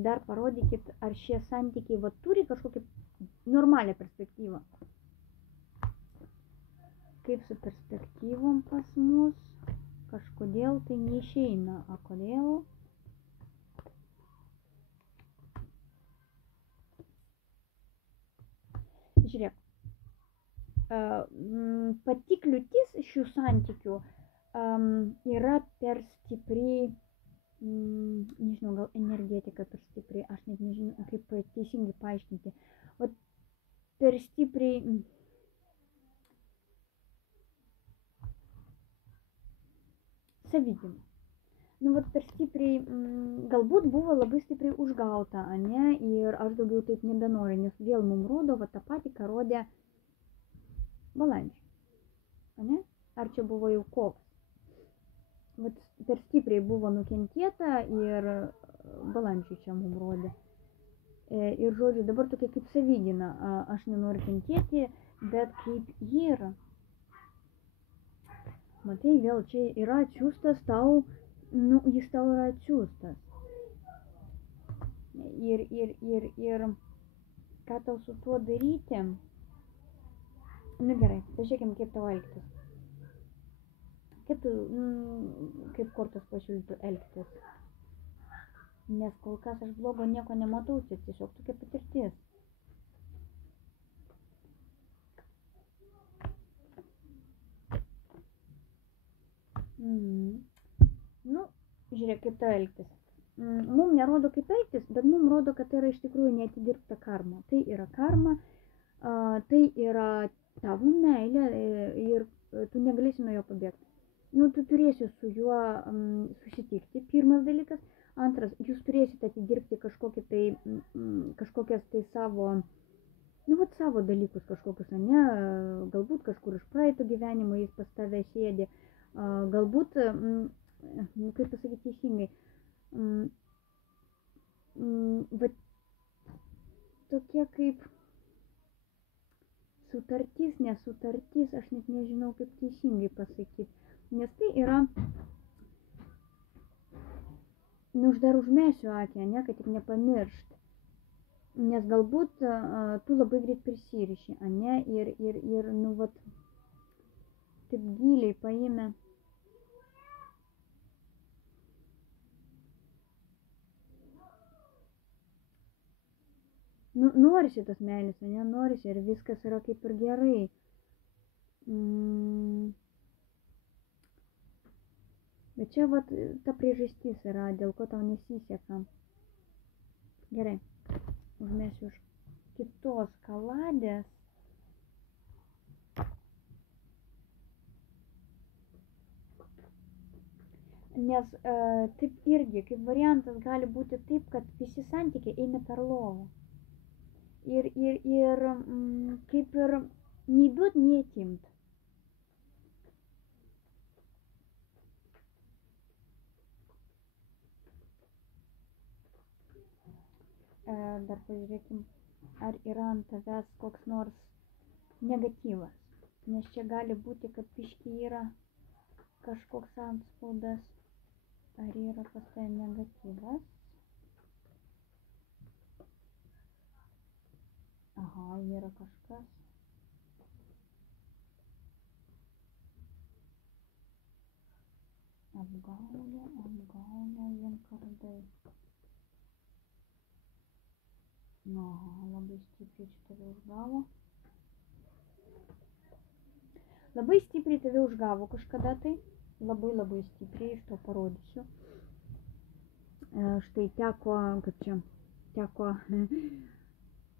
Dar parodykit, ar šie santykiai vat turi kažkokią normalią perspektyvą. Kaip su perspektyvom pas mus, kažkodėl tai neišeina. A kodėl? Žiūrėk, pati kliūtis šių santykių yra per stipriai, nežinau, gal energetika per stipriai, aš net nežinau, kaip teisingai paaiškinti. O per stipriai savygyna. Nu, vat per stipriai, galbūt buvo labai stipriai užgauta, ane, ir aš daugiau taip nebenoriu, nes vėl mums rodo va tą patį, ką rodė balandžiai, ane, ar čia buvo jau koks. Vat per stipriai buvo nukentėta ir balandžiai čia mums rodė. Ir žodžiu, dabar tokia kaip savygyna, aš nenoriu kentėti, bet kaip ji yra. Matai, vėl čia yra atsiųstas tau, nu, jis tau yra atsiųstas. Ir ką tau su tuo daryti? Nu gerai, pažiūrėkim, kaip tau elgtis. Kaip kortos pasiūlytų elgtis. Nes kol kas aš blogo nieko nematau, čia tiesiog tokia patirtis. Nu, žiūrėk, kaip tau elgtis. Mums nerodo kaip elgtis, bet mums rodo, kad tai yra iš tikrųjų neatidirbta karma. Tai yra karma, tai yra tavo meilė ir tu negalėsi nuo jo pabėgti. Nu, tu turėsi su juo susitikti, pirmas dalykas. Antras, jūs turėsite atidirbti kažkokias tai savo, nu, vat savo dalykus kažkokius, ne, galbūt kažkur iš praeito gyvenimo jis pas tave sėdi, galbūt, kaip pasakyti teisingai, vat tokia kaip sutartis, nesutartis, aš net nežinau kaip teisingai pasakyti, nes tai yra, nu, aš dar užmesiu akį, ne, kad tik nepamiršt, nes galbūt tu labai greit prisiriši, ne, ir, nu, vat, taip giliai paėmė. Nu, norisi tos meilės, ne, norisi ir viskas yra kaip ir gerai. Bet čia vat ta priežastis yra, dėl ko tau nesiseka. Gerai, užmesiu iš kitos kaladės. Nes taip irgi, kaip variantas gali būti taip, kad visi santykiai eina per lovą. Ir kaip ir nei duot, nei atimt. Dar pažiūrėkim, ar yra ant tavęs koks nors negatyvas. Nes čia gali būti, kad biški yra kažkoks antspaudas. Ar yra pas tave negatyvas? Aha, yra kažkas. Apgaulė, vien kardai. Aha, labai stipriai čia tave užgavo. Labai stipriai tave užgavo kažkada tai. Labai stipriai, iš to parodysiu. Štai teko, kaip čia,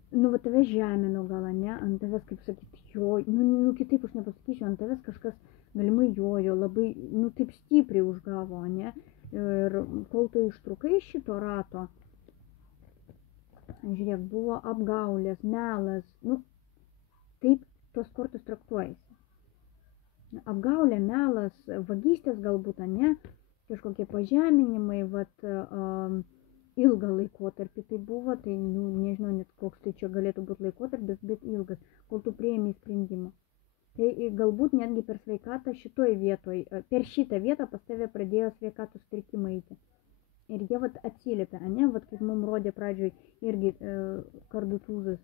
nu, va tave žemino gal, ne, ant tavęs, kaip sakyti, jo, nu, kitaip aš nepasakysiu, ant tavęs kažkas galimai jojo, labai, nu, taip stipriai užgavo, ne, ir kol tu ištrūkai iš šito rato, Žiūrėk, buvo apgaulės, melas, nu, taip tos kortos traktuojasi. Apgaulė, melas, vagystės galbūt, ne, kažkokie pažeminimai, vat, ilgą laikotarpį tai buvo, tai nu, nežinau net koks tai čia galėtų būti laikotarpis, bet ilgas, kol tu prieimi sprendimą. Tai galbūt netgi per sveikatą šitoj vietoj, per šitą vietą pas tave pradėjo sveikatos sutrikimai eiti. Ir jie vat atsiliepia, ne, vat kaip mums rodė pradžioj irgi kardutūzas,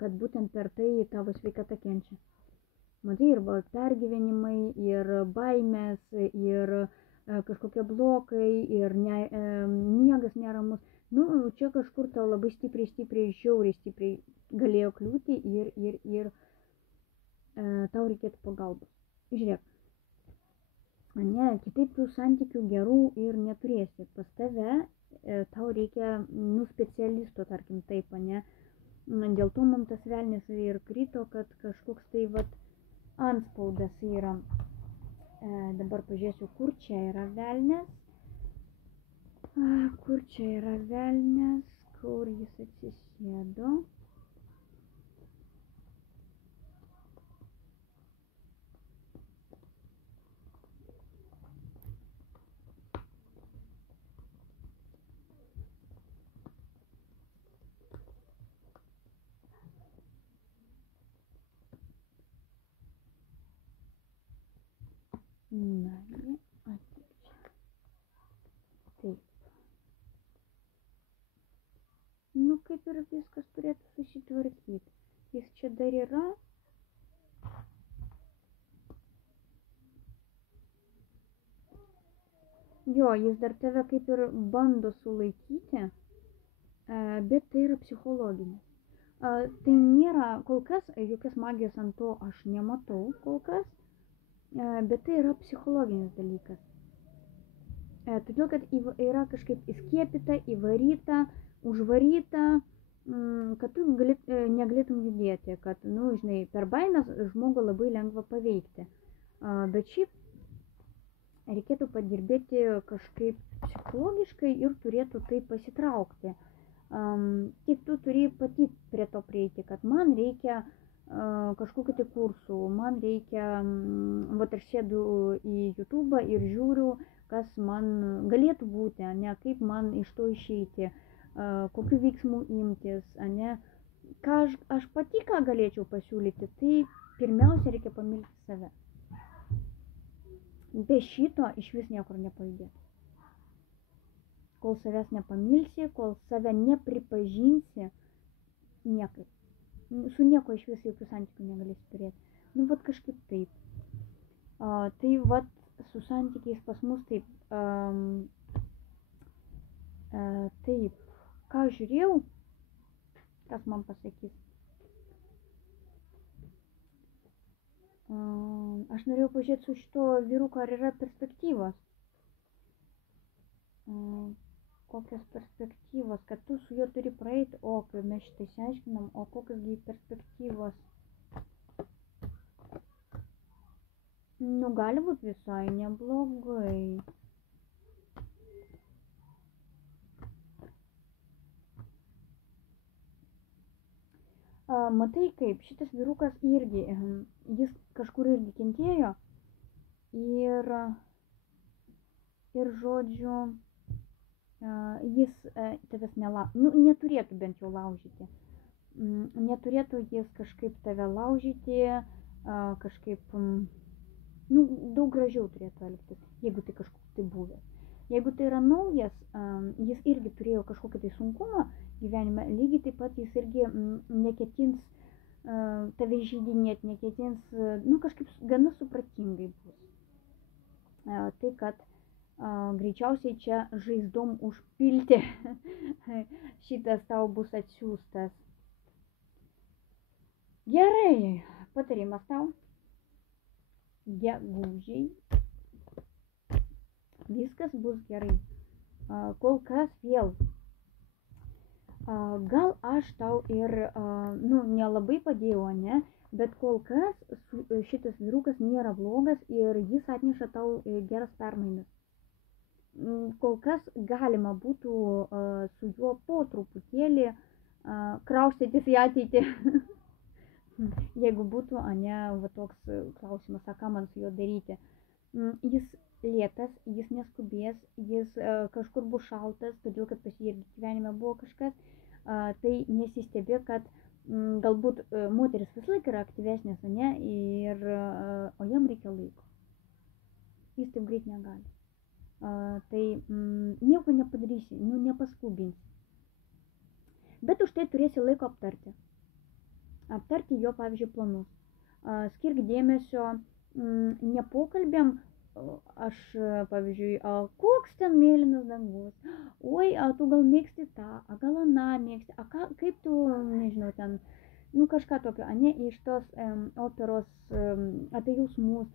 kad būtent per tai tavo sveikata kenčia. Matai, ir pergyvenimai, ir baimės, ir kažkokie blokai, ir miegas neramus. Nu, čia kažkur tau labai stipriai, žiauriai stipriai galėjo kliūti ir tau reikėtų pagalbos. Žiūrėk, ne, kitaip tų santykių gerų ir neturėsi. Pas tave tau reikia, nu, specialisto, tarkim, taip, ne. Dėl to mums tas velnis ir krito, kad kažkoks tai, vat, antspaudas yra. Dabar pažiūrėsiu, kur čia yra velnės. Kur čia yra velnės, kur jis atsisėdo. Nagi, ateik. Taip. Nu, kaip ir viskas turėtų susitvarkyti. Jis čia dar yra. Jo, jis dar tave kaip ir bando sulaikyti, bet tai yra psichologinis. Tai nėra, kol kas, jokios magijos ant to aš nematau kol kas. Bet tai yra psichologinis dalykas. Todėl, kad yra kažkaip įskiepyta, įvaryta, užvaryta, kad tu negalėtum judėti, kad, nu, žinai, per baimės žmogų labai lengva paveikti. Bet šiaip reikėtų padirbėti kažkaip psichologiškai ir turėtų tai pasitraukti. Tik tu turi pati prie to prieiti, kad man reikia kažkokiu tai kursų, man reikia, vat aš sėdu į YouTube ir žiūriu, kas man galėtų būti, ne, kaip man iš to išeiti, kokiu veiksmu imtis, ne, ką aš pati ką galėčiau pasiūlyti, tai pirmiausia reikia pamilti save. Be šito iš vis niekur nepajudėti. Kol savęs nepamilsi, kol save nepripažinsi, niekaip. Su nieko iš vis jokių santykių negalėsi turėti. Nu, vat kažkaip taip. Tai vat su santykiais pas mus taip. Taip. Ką žiūrėjau, kas man pasakys. Aš norėjau pažiūrėti su šito vyruko, ar yra perspektyvos. Kokios perspektyvos, kad tu su juo turi praeiti, o kai mes šitai išsiaiškinam, o kokiosgi perspektyvos. Nu, gali būti visai neblogai. Matai kaip, šitas vyrukas irgi, jis kažkur irgi kentėjo ir žodžiu, jis tavęs neturėtų bent jau laužyti. Neturėtų jis kažkaip tave laužyti, kažkaip, nu, daug gražiau turėtų elgtis, jeigu tai kažkoks tai buvęs. Jeigu tai yra naujas, jis irgi turėjo kažkokį tai sunkumą gyvenime, lygiai taip pat jis irgi neketins tave žydinėti, neketins, nu, kažkaip gana supratingai bus. Tai, kad greičiausiai čia žaizdom užpilti šitas tau bus atsiųstas. Gerai, patarimas tau. Gegužiai. Viskas bus gerai. Kol kas vėl. Gal aš tau ir, nu, nelabai padėjau, ne? Bet kol kas šitas vyrukas nėra blogas ir jis atneša tau geras permainas. kol kas galima būtų su juo po truputėlį kraustytis į ateitį. Jeigu būtų, ane, va toks klausimas, ką man su juo daryti. Jis lėtas, jis neskubės, jis kažkur bus šaltas, todėl kad pas jį irgi gyvenime buvo kažkas, tai nesistebė, kad galbūt moteris vis laik yra aktyvesnės, ane, ir, o jam reikia laiko. Jis taip greit negali. Tai nieko nepadarysi, nepaskubinsi. Bet už tai turėsi laiko aptarti. Aptarti jo, pavyzdžiui, planus. Skirk dėmesio ne pokalbėm, aš, pavyzdžiui, koks ten mėlynas dangus, oi, tu gal mėgsti tą, gal aną mėgsti, kaip tu, nežinau, ten, kažką tokio, ne, iš tos operos apie jausmus,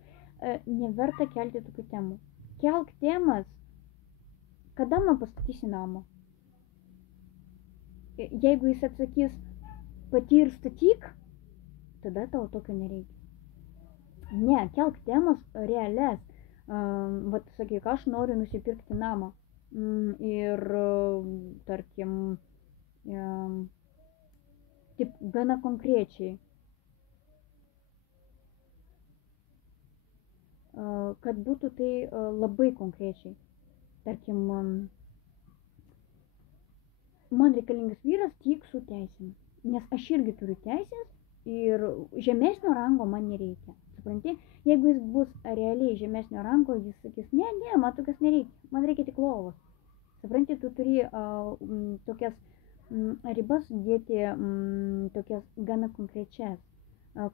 neverta kelti tokių temų. Kelk temas, kada man pastatysi namą. Jeigu jis atsakys, pati ir statyk, tada tau tokio nereikia. Ne, kelk temas realias. Vat sakyk, aš noriu nusipirkti namą. Ir, tarkim, taip gana konkrečiai. Kad būtų tai labai konkrečiai. Tarkim, man reikalingas vyras tik su teisėm. Nes aš irgi turiu teisės ir žemesnio rango man nereikia. Supranti, jeigu jis bus realiai žemesnio rango, jis sakys, ne, man tokias nereikia, man reikia tik lovos. Supranti, tu turi tokias ribas dėti, tokias gana konkrečias,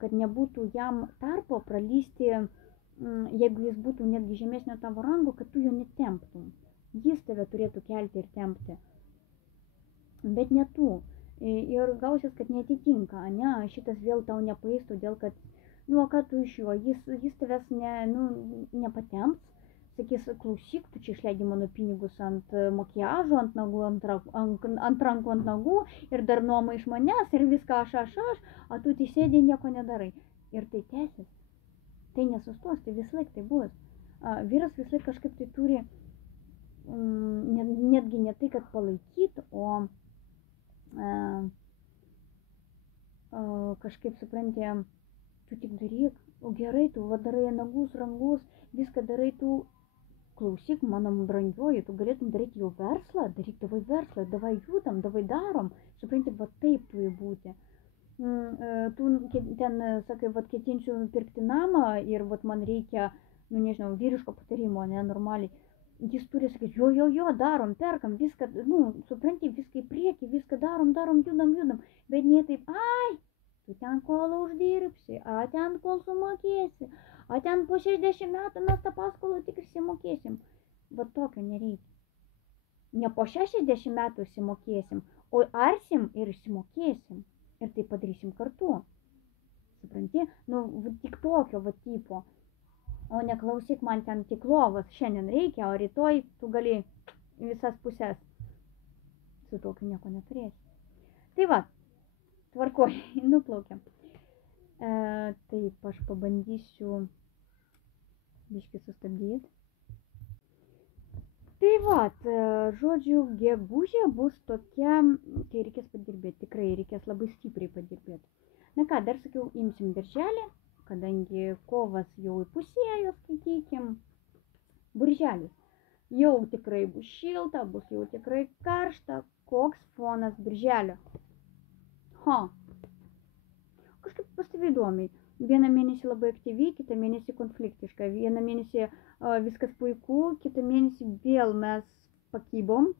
kad nebūtų jam tarpo pralysti, jeigu jis būtų netgi žemesnio tavo rango, kad tu jo netemptum. Jis tave turėtų kelti ir tempti, bet ne tu. Ir gausis, kad netitinka, ne, šitas vėl tau nepaeis, todėl kad, o ką tu iš jo, jis tavęs nepatemps, sakys, klausyk, tu čia išleidži mano pinigus ant makiažo, ant nagų, ant rankų, ant nagų, ir dar nuoma iš manęs, ir viską aš, o tu tai sėdė nieko nedarai. Ir tai tęsis, tai nesustos, tai vis laik tai bus. Vyras vis laik kažkaip tai turi, netgi ne tai, kad palaikyti, o kažkaip supranti, tu tik daryk, gerai, tu darai nagus, rangus, viską darai, tu klausyk, mano brangioji, tu galėtum daryti jau verslą, daryk davai verslą, davai judam, davai darom, supranti, va taip turi būti. Tu ten, sakai, ketinčiau pirkti namą ir man reikia, nežinau, vyriško patarimo, normaliai. Jis turi sakyti, jo, darom, perkam, viską, supranti, viską į priekį, viską darom, judam, bet ne taip, tu ten kol uždirbsi, ten kol sumokėsi, ten po 60 metų mes tą paskolą tik išsimokėsim. Va tokio nereikia. Ne po 60 metų išsimokėsim, o arsim ir išsimokėsim. Ir tai padarysim kartu. Supranti? Tik tokio tipo. O neklausyk, man ten tik lovas šiandien reikia, o rytoj tu gali visas pusės. Su tokiu nieko neturėsi. Tai va, tvarkoj, nuplaukiam. Taip, aš pabandysiu biškį sustabdyti. Tai va, žodžiu, gegužė bus tokia, kai reikės padirbėti, tikrai reikės labai stipriai padirbėti. Na ką, dar sakiau, imsim birželį. Kadangi kovas jau įpusėjo, skaitykim, birželis. Jau tikrai bus šilta, bus jau tikrai karšta. Koks fonas birželio? Kažkaip pastebi įdomiai. Vieną mėnesį labai aktyviai, kitą mėnesį konfliktiška. Vieną mėnesį viskas puiku, kitą mėnesį vėl mes pakybom.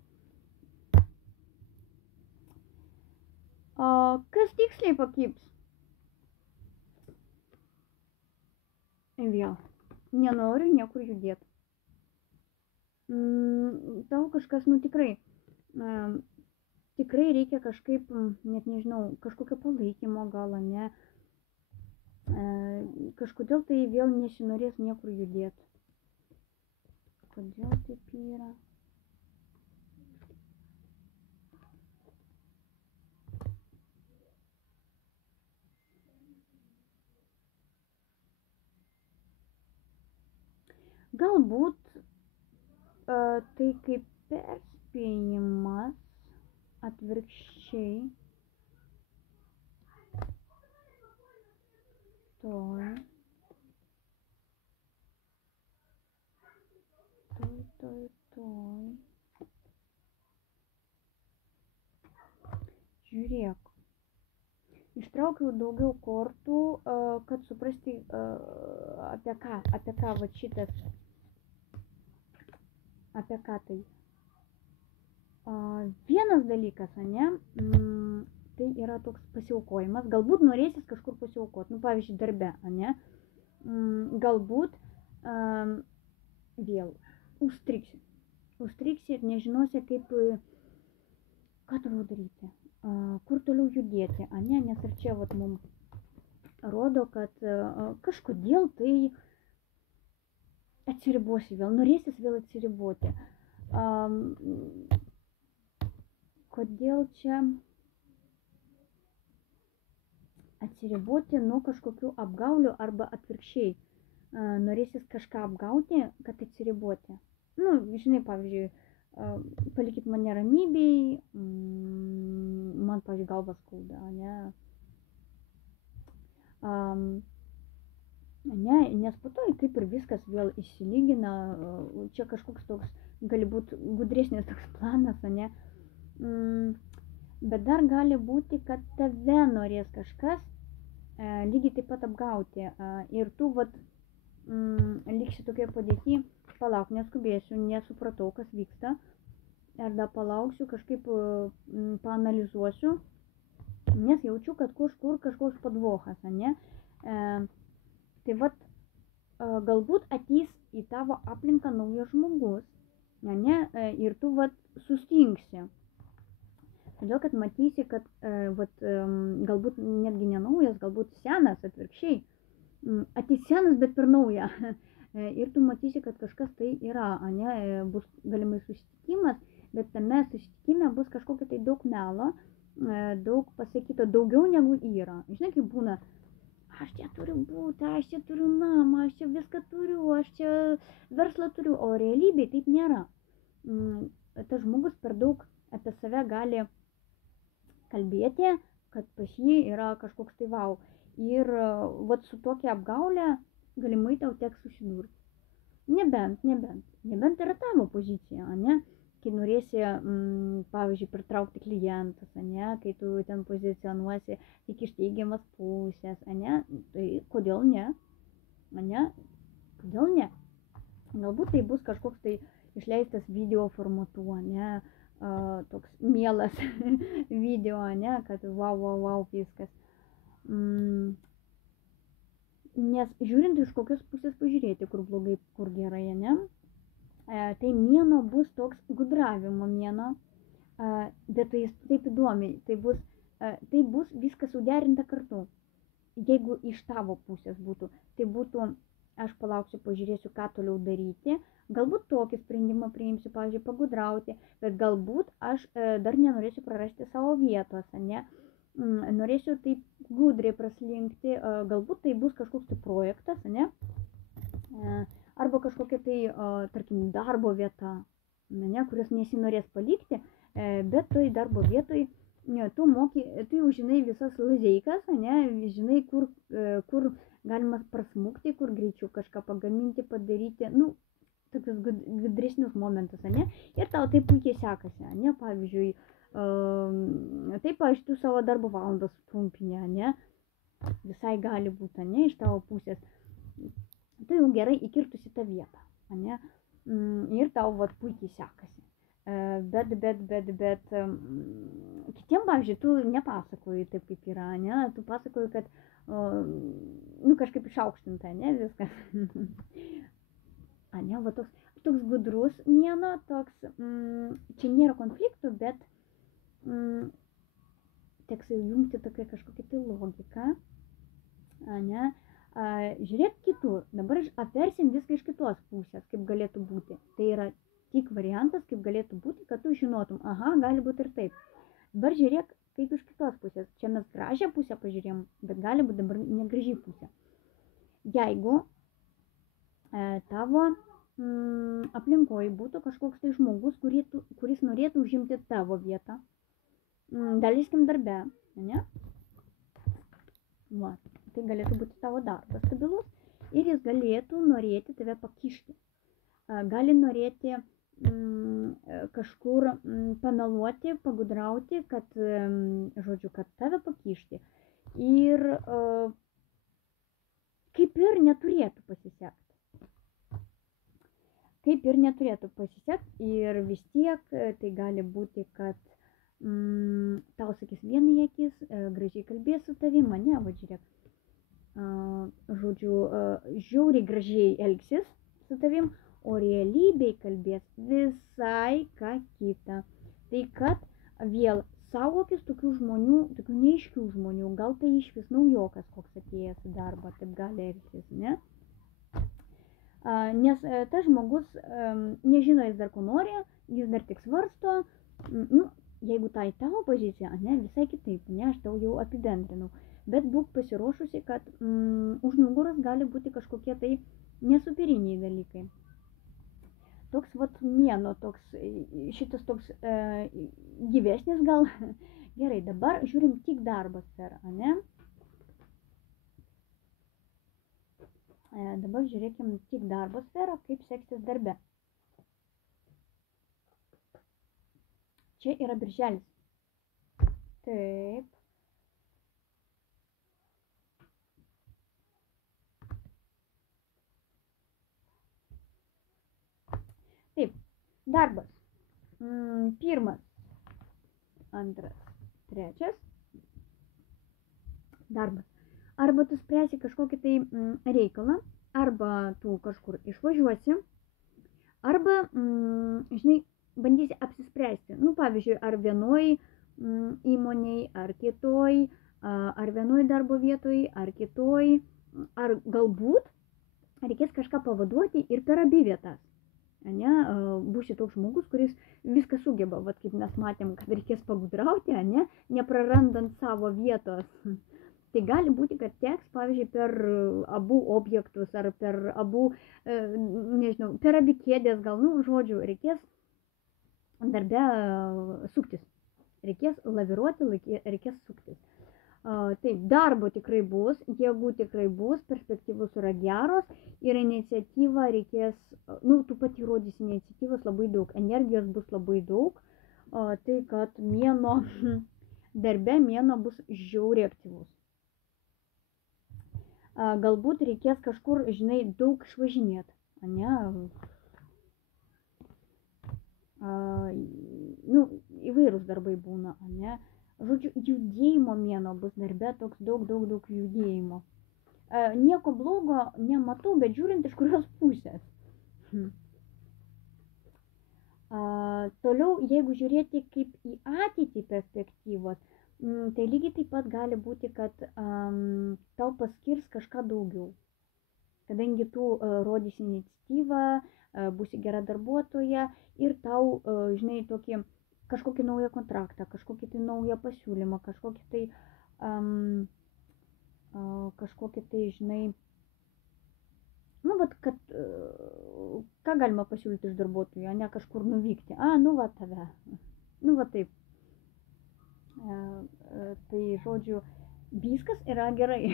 Kas tiksliai pakybs? Vėl. Nenoriu niekur judėti. Tau kažkas, tikrai reikia kažkaip, net nežinau, kažkokio palaikymo gal, ne. Kažkodėl tai vėl nesinorės niekur judėti. Kodėl taip yra? Galbūt tai kaip perspėjimas atvirkščiai. Toj. Žiūrėk. Ištraukiau daugiau kortų, kad suprasti apie ką va šitas, apie ką tai. Vienas dalykas, ane, tai yra toks pasiaukojimas, galbūt norėsis kažkur pasiaukoti, nu pavyzdžiui darbe, ane, galbūt vėl užstriksi ir nežinosi kaip, ką toliau daryti, kur toliau judėti, ane, nes ir čia vat mums rodo, kad kažkodėl tai atsiribosi vėl, norėsis vėl atsiriboti. Kodėl čia atsiriboti nuo kažkokių apgaulių arba atvirkščiai. Norėsis kažką apgauti, kad atsiriboti. Nu, žinai, pavyzdžiui, palikit mane ramybėj, man, pavyzdžiui, galvas skauda, ne? Ne, nes po to kaip ir viskas vėl išsilygina, čia kažkoks toks, gali būti gudresnis toks planas, ne? Bet dar gali būti, kad tave norės kažkas lygiai taip pat apgauti ir tu vat liksi tokia padėti, palauk, neskubėsiu, nesupratau, kas vyksta, ir dar palauksiu, kažkaip paanalizuosiu, nes jaučiu, kad kažkur kažkoks podvokas, ne? Tai vat galbūt ateis į tavo aplinką naujas žmogus, ne? Ir tu vat sustingsi. Todėl, kad matysi, kad galbūt netgi ne naujas, galbūt senas atvirkščiai. Ateis senas, bet per naują. Ir tu matysi, kad kažkas tai yra, ne, bus galimai susitikimas, bet tame susitikime bus kažkokia tai daug melo, daug pasakyto, daugiau negu yra. Žinai, kaip būna, aš čia turiu būti, aš čia turiu namą, aš čia viską turiu, aš čia verslą turiu, o realybėje taip nėra. Tas žmogus per daug apie save gali kalbėti, kad pas jį yra kažkoks tai vau. Ir vat su tokia apgaulė galimai tau teks susidurti. Nebent yra tavo pozicija, ne? Kai norėsi, pavyzdžiui, pritraukti klientus, ne? Kai tu ten pozicionuosi tik iš teigiamas pusės, ne? Tai kodėl ne? Ne? Kodėl ne? Galbūt tai bus kažkoks tai išleistas video formatu, ne? Toks mielas video, ne? Kad wow, viskas. Nes žiūrint iš kokios pusės pažiūrėti, kur blogai, kur gerai, ne? Tai mėnuo bus toks gudravimo mėnuo, bet tai taip įdomiai, tai bus viskas suderinta kartu. Jeigu iš tavo pusės būtų, tai būtų, aš palauksiu, pažiūrėsiu, ką toliau daryti, galbūt tokį sprendimą priimsiu, pavyzdžiui, pagudrauti, bet galbūt aš dar nenorėsiu prarasti savo vietos, ne? Norėsiu taip gudriai praslinkti, galbūt tai bus kažkoks tai projektas, ne? Arba kažkokia tai, tarkim, darbo vieta, ne? Kurios nesinorės palikti, bet toj darbo vietoj tu jau žinai visas lazeikas, ne? Žinai, kur galima prasmukti, kur greičiau kažką pagaminti, padaryti, nu, tokius gudresnius momentus, ne? Ir tau tai puikiai sekasi, ne? Pavyzdžiui, taip, pavyzdžiui, tu savo darbo valandas trumpinė, ne? Visai gali būti, ne? Iš tavo pusės. Tu jau gerai įkirtusi tą vietą, ne? Ir tau vat puikiai sekasi. Bet kitiem, pavyzdžiui, tu nepasakoji taip, kaip yra, ne? Tu pasakoji, kad, nu, kažkaip išaukštinta, ne? Viskas. Ne, va toks gudrus mėnuo, toks, čia nėra konfliktų, bet teks jungti tokia kažkokia tai logika, ne, žiūrėk kitur, dabar apversim viską iš kitos pusės, kaip galėtų būti, tai yra tik variantas, kaip galėtų būti, kad tu žinotum, aha, gali būti ir taip, dabar žiūrėk, kaip iš kitos pusės, čia mes gražią pusę pažiūrėjom, bet gali būti dabar negraži pusė, jeigu tavo aplinkoje būtų kažkoks tai žmogus, kuris norėtų užimti tavo vietą. Daleiskim darbe, ne? Va, tai galėtų būti tavo darbas stabilus ir jis galėtų norėti tave pakišti. Gali norėti kažkur pameluoti, pagudrauti, kad, žodžiu, kad tave pakišti. Ir kaip ir neturėtų pasisekti. Kaip ir neturėtų pasisekti ir vis tiek tai gali būti, kad tau sakys vieną į akis, gražiai kalbės su tavim, ne, va žiūrėk, žodžiu, žiauriai gražiai elgsis su tavim, o realybėj kalbės visai ką kita. Tai kad vėl saugokis tokių žmonių, tokių neaiškių žmonių, gal tai išvis naujokas, koks atėjęs į darbą, taip gali elgtis, ne? Nes tas žmogus nežino, jis dar ko nori, jis dar tik svarsto, jeigu tai tavo pozicija, ne, visai kitaip, ne, aš tau jau apibendrinau, bet būk pasiruošusi, kad už nugaros gali būti kažkokie tai nesuperiniai dalykai. Toks vat mėno, šitas toks gyvesnis gal. Gerai, dabar žiūrim tik darbo sferą, ne? Dabar žiūrėkim tik darbo sferą, kaip seksis darbe. Čia yra birželis. Taip. Taip, darbas. Pirmas, antras, trečias. Darbas. Arba tu spręsi kažkokį tai reikalą, arba tu kažkur išvažiuosi, arba, žinai, bandysi apsispręsti. Pavyzdžiui, ar vienoj įmonėj, ar kitoj, ar vienoj darbo vietoj, ar kitoj, ar galbūt reikės kažką pavaduoti ir per abi vietas. Ne, būsi toks žmogus, kuris viską sugeba, vat kaip mes matėm, kad reikės pagudrauti, ne, neprarandant savo vietos. Tai gali būti, kad teks, pavyzdžiui, per abu objektus ar per abu, nežinau, per abi kėdės gal, žodžiu, reikės darbe suktis. Reikės laviruoti, reikės suktis. Taip, darbo tikrai bus, jėgų tikrai bus, perspektyvos yra geros ir iniciatyva reikės, tu pati rodysi iniciatyvos labai daug, energijos bus labai daug, tai kad darbe mėnuo bus žiauriai aktyvus. Galbūt reikės kažkur, žinai, daug išvažinėti, ne? Įvairūs darbai būna, ne? Žodžiu, judėjimo mėnuo bus darbe, toks daug judėjimo. Nieko blogo nematau, bet žiūrint iš kurios pusės. Toliau, jeigu žiūrėti kaip į ateitį perspektyvos, tai lygiai taip pat gali būti, kad tau paskirs kažką daugiau. Kadangi tu rodysi iniciatyvą, būsi gera darbuotoja ir tau, žinai, kažkokį naują kontraktą, kažkokį tai naują pasiūlymą, kažkokį tai, žinai, kad ką galima pasiūlyti iš darbuotojų, ne kažkur nuvykti. Va tave, va taip. Tai, žodžiu, viskas yra gerai.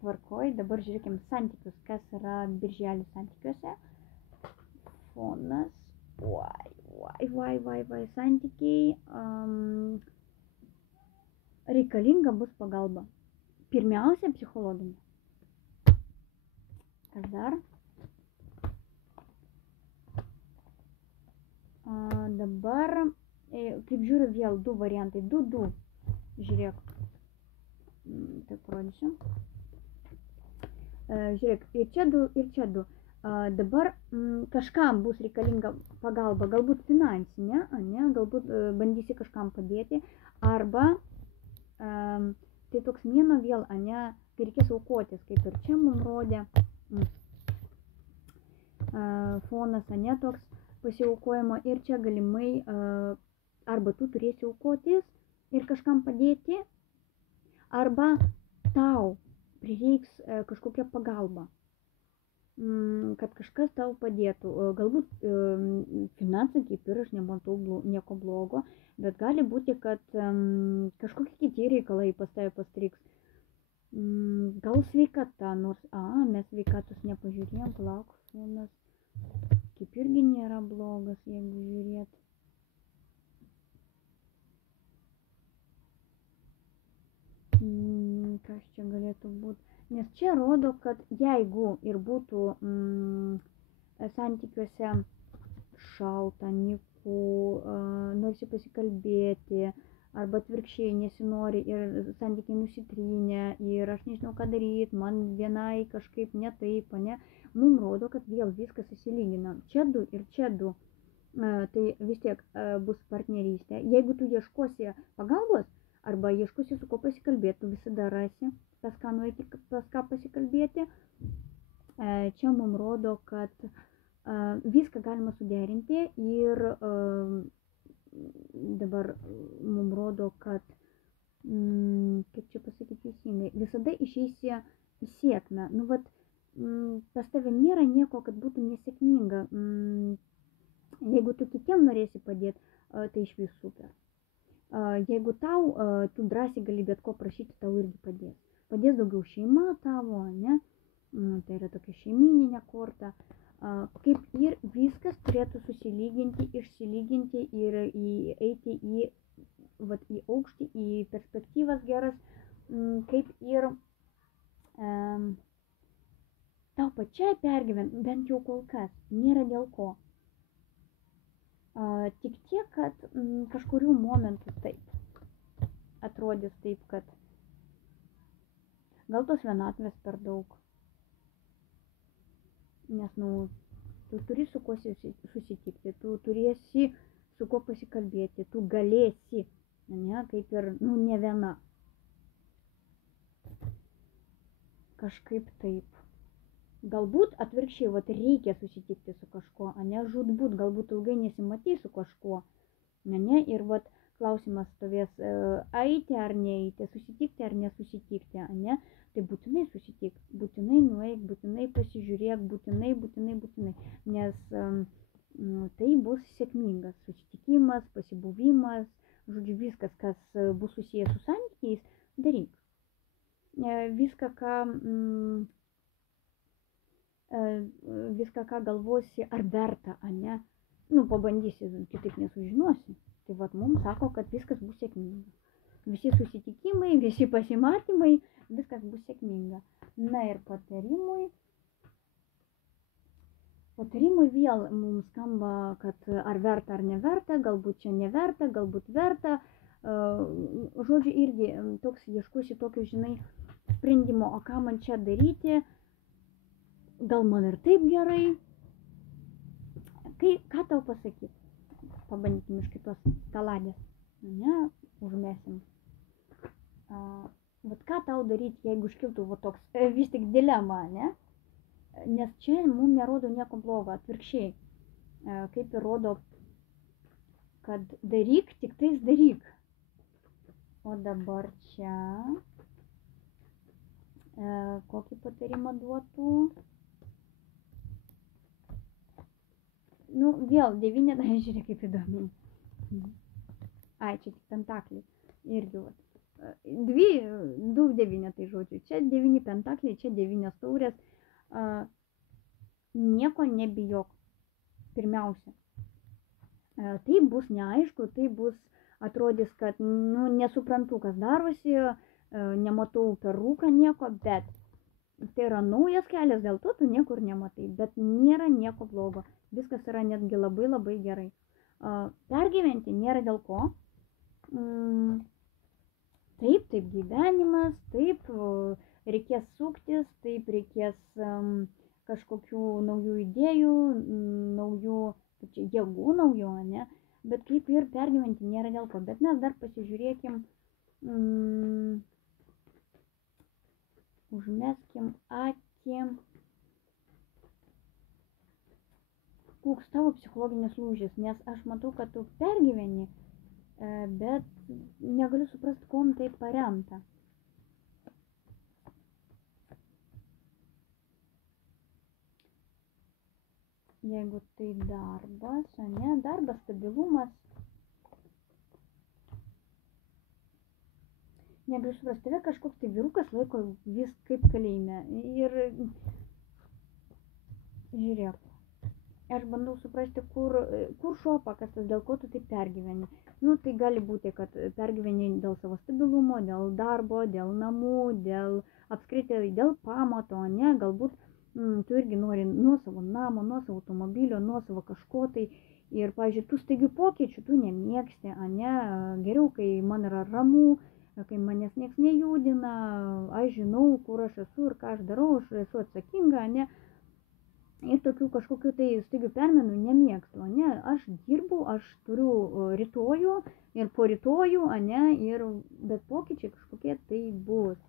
Tvarkoj, dabar žiūrėkim santykius, kas yra birželį santykiuose. Fonas, santykiai. Reikalinga bus pagalba. Pirmiausia, psichologinė. Kas dar? Dabar, kaip žiūriu, vėl du variantai. Du. Žiūrėk. Taip parodysiu. Žiūrėk, ir čia du. Dabar kažkam bus reikalinga pagalba, galbūt finansinė, galbūt bandysi kažkam padėti, arba tai toks mėnuo vėl, kai reikės aukotis, kaip ir čia mums rodė fonas, toks pasiaukojimo, ir čia galimai arba tu turėsi aukotis ir kažkam padėti, arba tau prireiks kažkokią pagalbą. kad kažkas tau padėtų. Galbūt finansai kaip ir aš nematau nieko blogo, bet gali būti, kad kažkokie kiti reikalai pas tave pastriks. Gal sveikata, nors, mes sveikatos nepažiūrėjom, palauk, filmas kaip irgi nėra blogas, jeigu žiūrėt. Kas čia galėtų būti? Nes čia rodo, kad jeigu ir būtų santykiuose šalta, nyku, norisi pasikalbėti, arba atvirkščiai nesinori ir santykiai nusitrynę ir aš nežinau ką daryti, man vienai kažkaip ne taip, ne, mums rodo, kad vėl viskas įsilygina. Čia du ir čia du. Tai vis tiek bus partnerystė. Jeigu tu ieškosi pagalbos arba ieškosi su ko pasikalbėti, tu visada rasi pas ką nueiti, pas ką pasikalbėti. Čia mums rodo, kad viską galima suderinti ir dabar mums rodo, kad, kaip čia pasakyti teisingai, visada išeisi į sėkmę. Nu, vat, pas tave nėra nieko, kad būtų nesėkminga. Jeigu tu kitiem norėsi padėti, tai iš vis super. Jeigu tau, tu drąsiai gali bet ko prašyti, tau irgi padės. Padės daugiau šeima tavo, ne? Tai yra tokia šeimininė korta. Kaip ir viskas turėtų susilyginti, išsilyginti ir eiti į aukštį, į perspektyvas geras, kaip ir tau pačiai pergyventi, bent jau kol kas, nėra dėl ko. Tik tiek, kad kažkurių momentų taip atrodys taip, kad gal tos vienatvės per daug. Nes, tu turi su kuo susitikti, tu turėsi su kuo pasikalbėti, tu galėsi, ne, kaip ir, ne viena. Kažkaip taip. Galbūt atvirkščiai, reikia susitikti su kažkuo, ne, žūtbūt, galbūt ilgai nesimatys su kažkuo, ne, ir klausimas stovės, eiti ar neeiti, susitikti ar nesusitikti, ne, tai būtinai susitik, būtinai nueik, būtinai pasižiūrėk, būtinai, nes tai bus sėkmingas susitikimas, pasibuvimas, žodžiu, viskas, kas bus susijęs su santykiais, daryk. Viską, ką galvosi, ar verta, ne, pabandysi, kitaip nesužinosi. Tai mums sako, kad viskas bus sėkminga. Visi susitikimai, visi pasimatymai, viskas bus sėkminga. Na ir patarimui vėl mums skamba, kad ar verta, ar neverta, galbūt čia neverta, galbūt verta. Žodžiu, irgi toks ieškosi tokio, sprendimo, o ką man čia daryti, gal man ir taip gerai. Ką tau pasakyti? Pabandykim iš kitos taladės, ne, užmesim. Ką tau daryti, jeigu iškiltų toks vis tik dilema, ne? Nes čia mums nerodo nieko blogo, atvirkščiai. Kaip ir rodo, kad daryk, tik tais daryk. O dabar čia, kokį patarimą duotų? Vėl 9, žiūrėk kaip įdomiai. Čia tik pentakliai. Irgi du 9, tai žodžiu. Čia 9 pentakliai, čia 9 taurės. Nieko nebijok. Pirmiausia. Tai bus neaišku, tai bus atrodys, kad nesuprantu, kas darosi, nematau per rūką nieko, bet tai yra naujas kelias, dėl to tu niekur nematai, bet nėra nieko blogo. Viskas yra netgi labai labai gerai. Pergyventi nėra dėl ko. Taip gyvenimas, taip reikės suktis, taip reikės kažkokių naujų idėjų, naujų jėgų naujų, ne? Bet kaip ir pergyventi nėra dėl ko. Bet mes dar pasižiūrėkim, užmeskim akį. Koks tavo psichologinis lūžis, nes aš matau, kad tu pergyveni, bet negaliu suprasti, kuom tai paremta. jeigu tai darbas, ne, darbas, stabilumas. Negaliu suprasti, tave kažkoks tai vyrukas laiko vis kaip kalėjime. Ir žiūrėk, aš bandau suprasti, kur šuo pakastas, dėl ko tu taip pergyveni. Nu, tai gali būti, kad pergyveni dėl savo stabilumo, dėl darbo, dėl namų, dėl apskritai, dėl pamato, ne, galbūt tu irgi nori nuo savo namo, nuo savo automobilio, nuo savo kažko tai. Ir, pavyzdžiui, tų staigių pokyčių tu nemėgsti, ne, geriau, kai man yra ramu, kai manęs nieks nejudina, aš žinau, kur aš esu ir ką aš darau, aš esu atsakinga, ne. Ir tokių kažkokių tai staigių permenų nemėgstu, ne. Aš dirbu, aš turiu rytojų ir po rytojų, ne, ir bet pokyčiai kažkokie tai bus.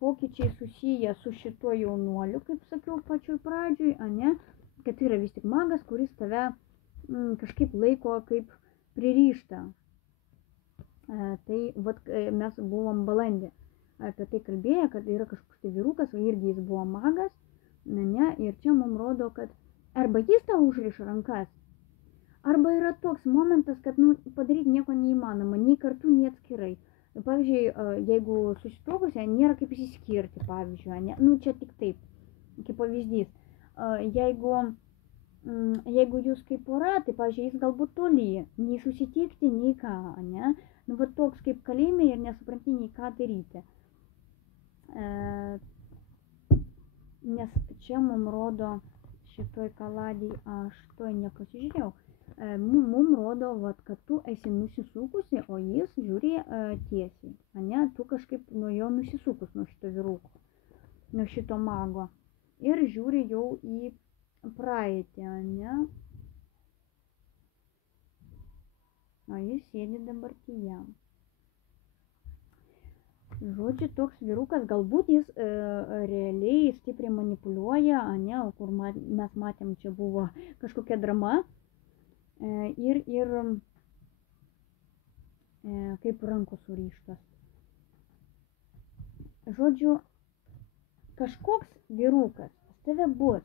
Pokyčiai susiję su šituo jaunuoliu, kaip sakiau pačioj pradžioj, ne, kad yra vis tik magas, kuris tave kažkaip laiko kaip pririštą. Tai vat, mes buvom balandį apie tai kalbėję, kad yra kažkoks tai vyrukas, irgi jis buvo magas, ne, ir čia mums rodo, kad arba jis tau užriša rankas, arba yra toks momentas, kad padaryti nieko neįmanoma, nei kartu, nei atskirai. Pavyzdžiui, jeigu susituokusia, nėra kaip išsiskirti, pavyzdžiui, ne, čia tik taip, kaip pavyzdys. Jeigu jūs kaip pora, tai, pavyzdžiui, jis galbūt toli, nei susitikti, nei ką, ne. Va toks kaip kalėjime ir nesupranti, nei ką daryti. Nes čia mums rodo šitoj kaladėj, aš to nepasižiūrėjau, mums rodo, vat, kad tu esi nusisukusi, o jis žiūri tiesiai, ne, tu kažkaip nuo jo nusisukus, nuo šito vyruko, nuo šito mago, ir žiūri jau į praeitį, ne. O jis sėdi dabartyje. Žodžiu, toks vyrukas, galbūt jis realiai stipriai manipuliuoja, ne, o kur mes matėm, čia buvo kažkokia drama. Ir kaip rankos surištos. Žodžiu, kažkoks vyrukas pas tave bus.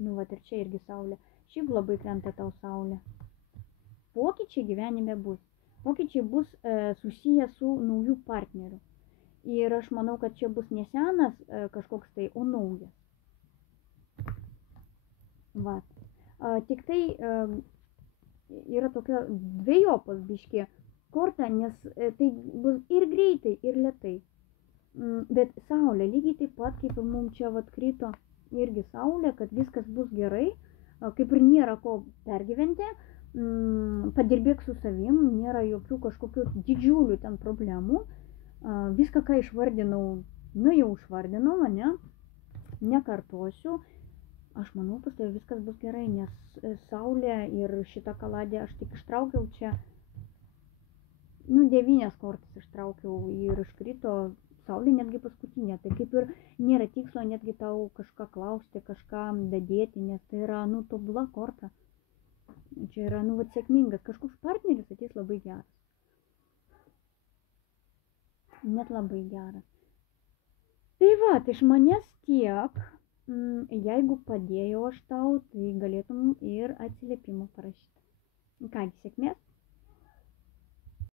Nu, vat ir čia irgi saulė. Šiaip labai krenta tau saulė. Pokyčiai gyvenime bus. Pokyčiai bus susiję su naujų partnerių. Ir aš manau, kad čia bus ne senas kažkoks tai, o naujas. Vat. Tik tai yra tokia dviejopos biškė korta, nes tai bus ir greitai, ir lėtai. Bet saulė lygiai taip pat, kaip mums čia vat krito irgi saulė, kad viskas bus gerai, kaip ir nėra ko pergyventi, padirbėk su savim, nėra jokių kažkokių didžiulių ten problemų. Viską, ką išvardinau, jau išvardinau, ne, nekartosiu. Aš manau, pas tai viskas bus gerai, nes saulė ir šitą kaladę aš tik ištraukiau čia, 9 kortas ištraukiau ir iškrito saulė netgi paskutinė. Tai kaip ir nėra tikslo netgi tau kažką klausti, kažką dadėti, nes tai yra, tobula korta. Čia yra, sėkmingas. Kažkoks partneris ateis labai geras. Net labai geras. Tai va, iš manęs tiek. Jeigu padėjau aš tau, tai galėtum ir atsiliepimą parašyti. Kągi, sėkmės.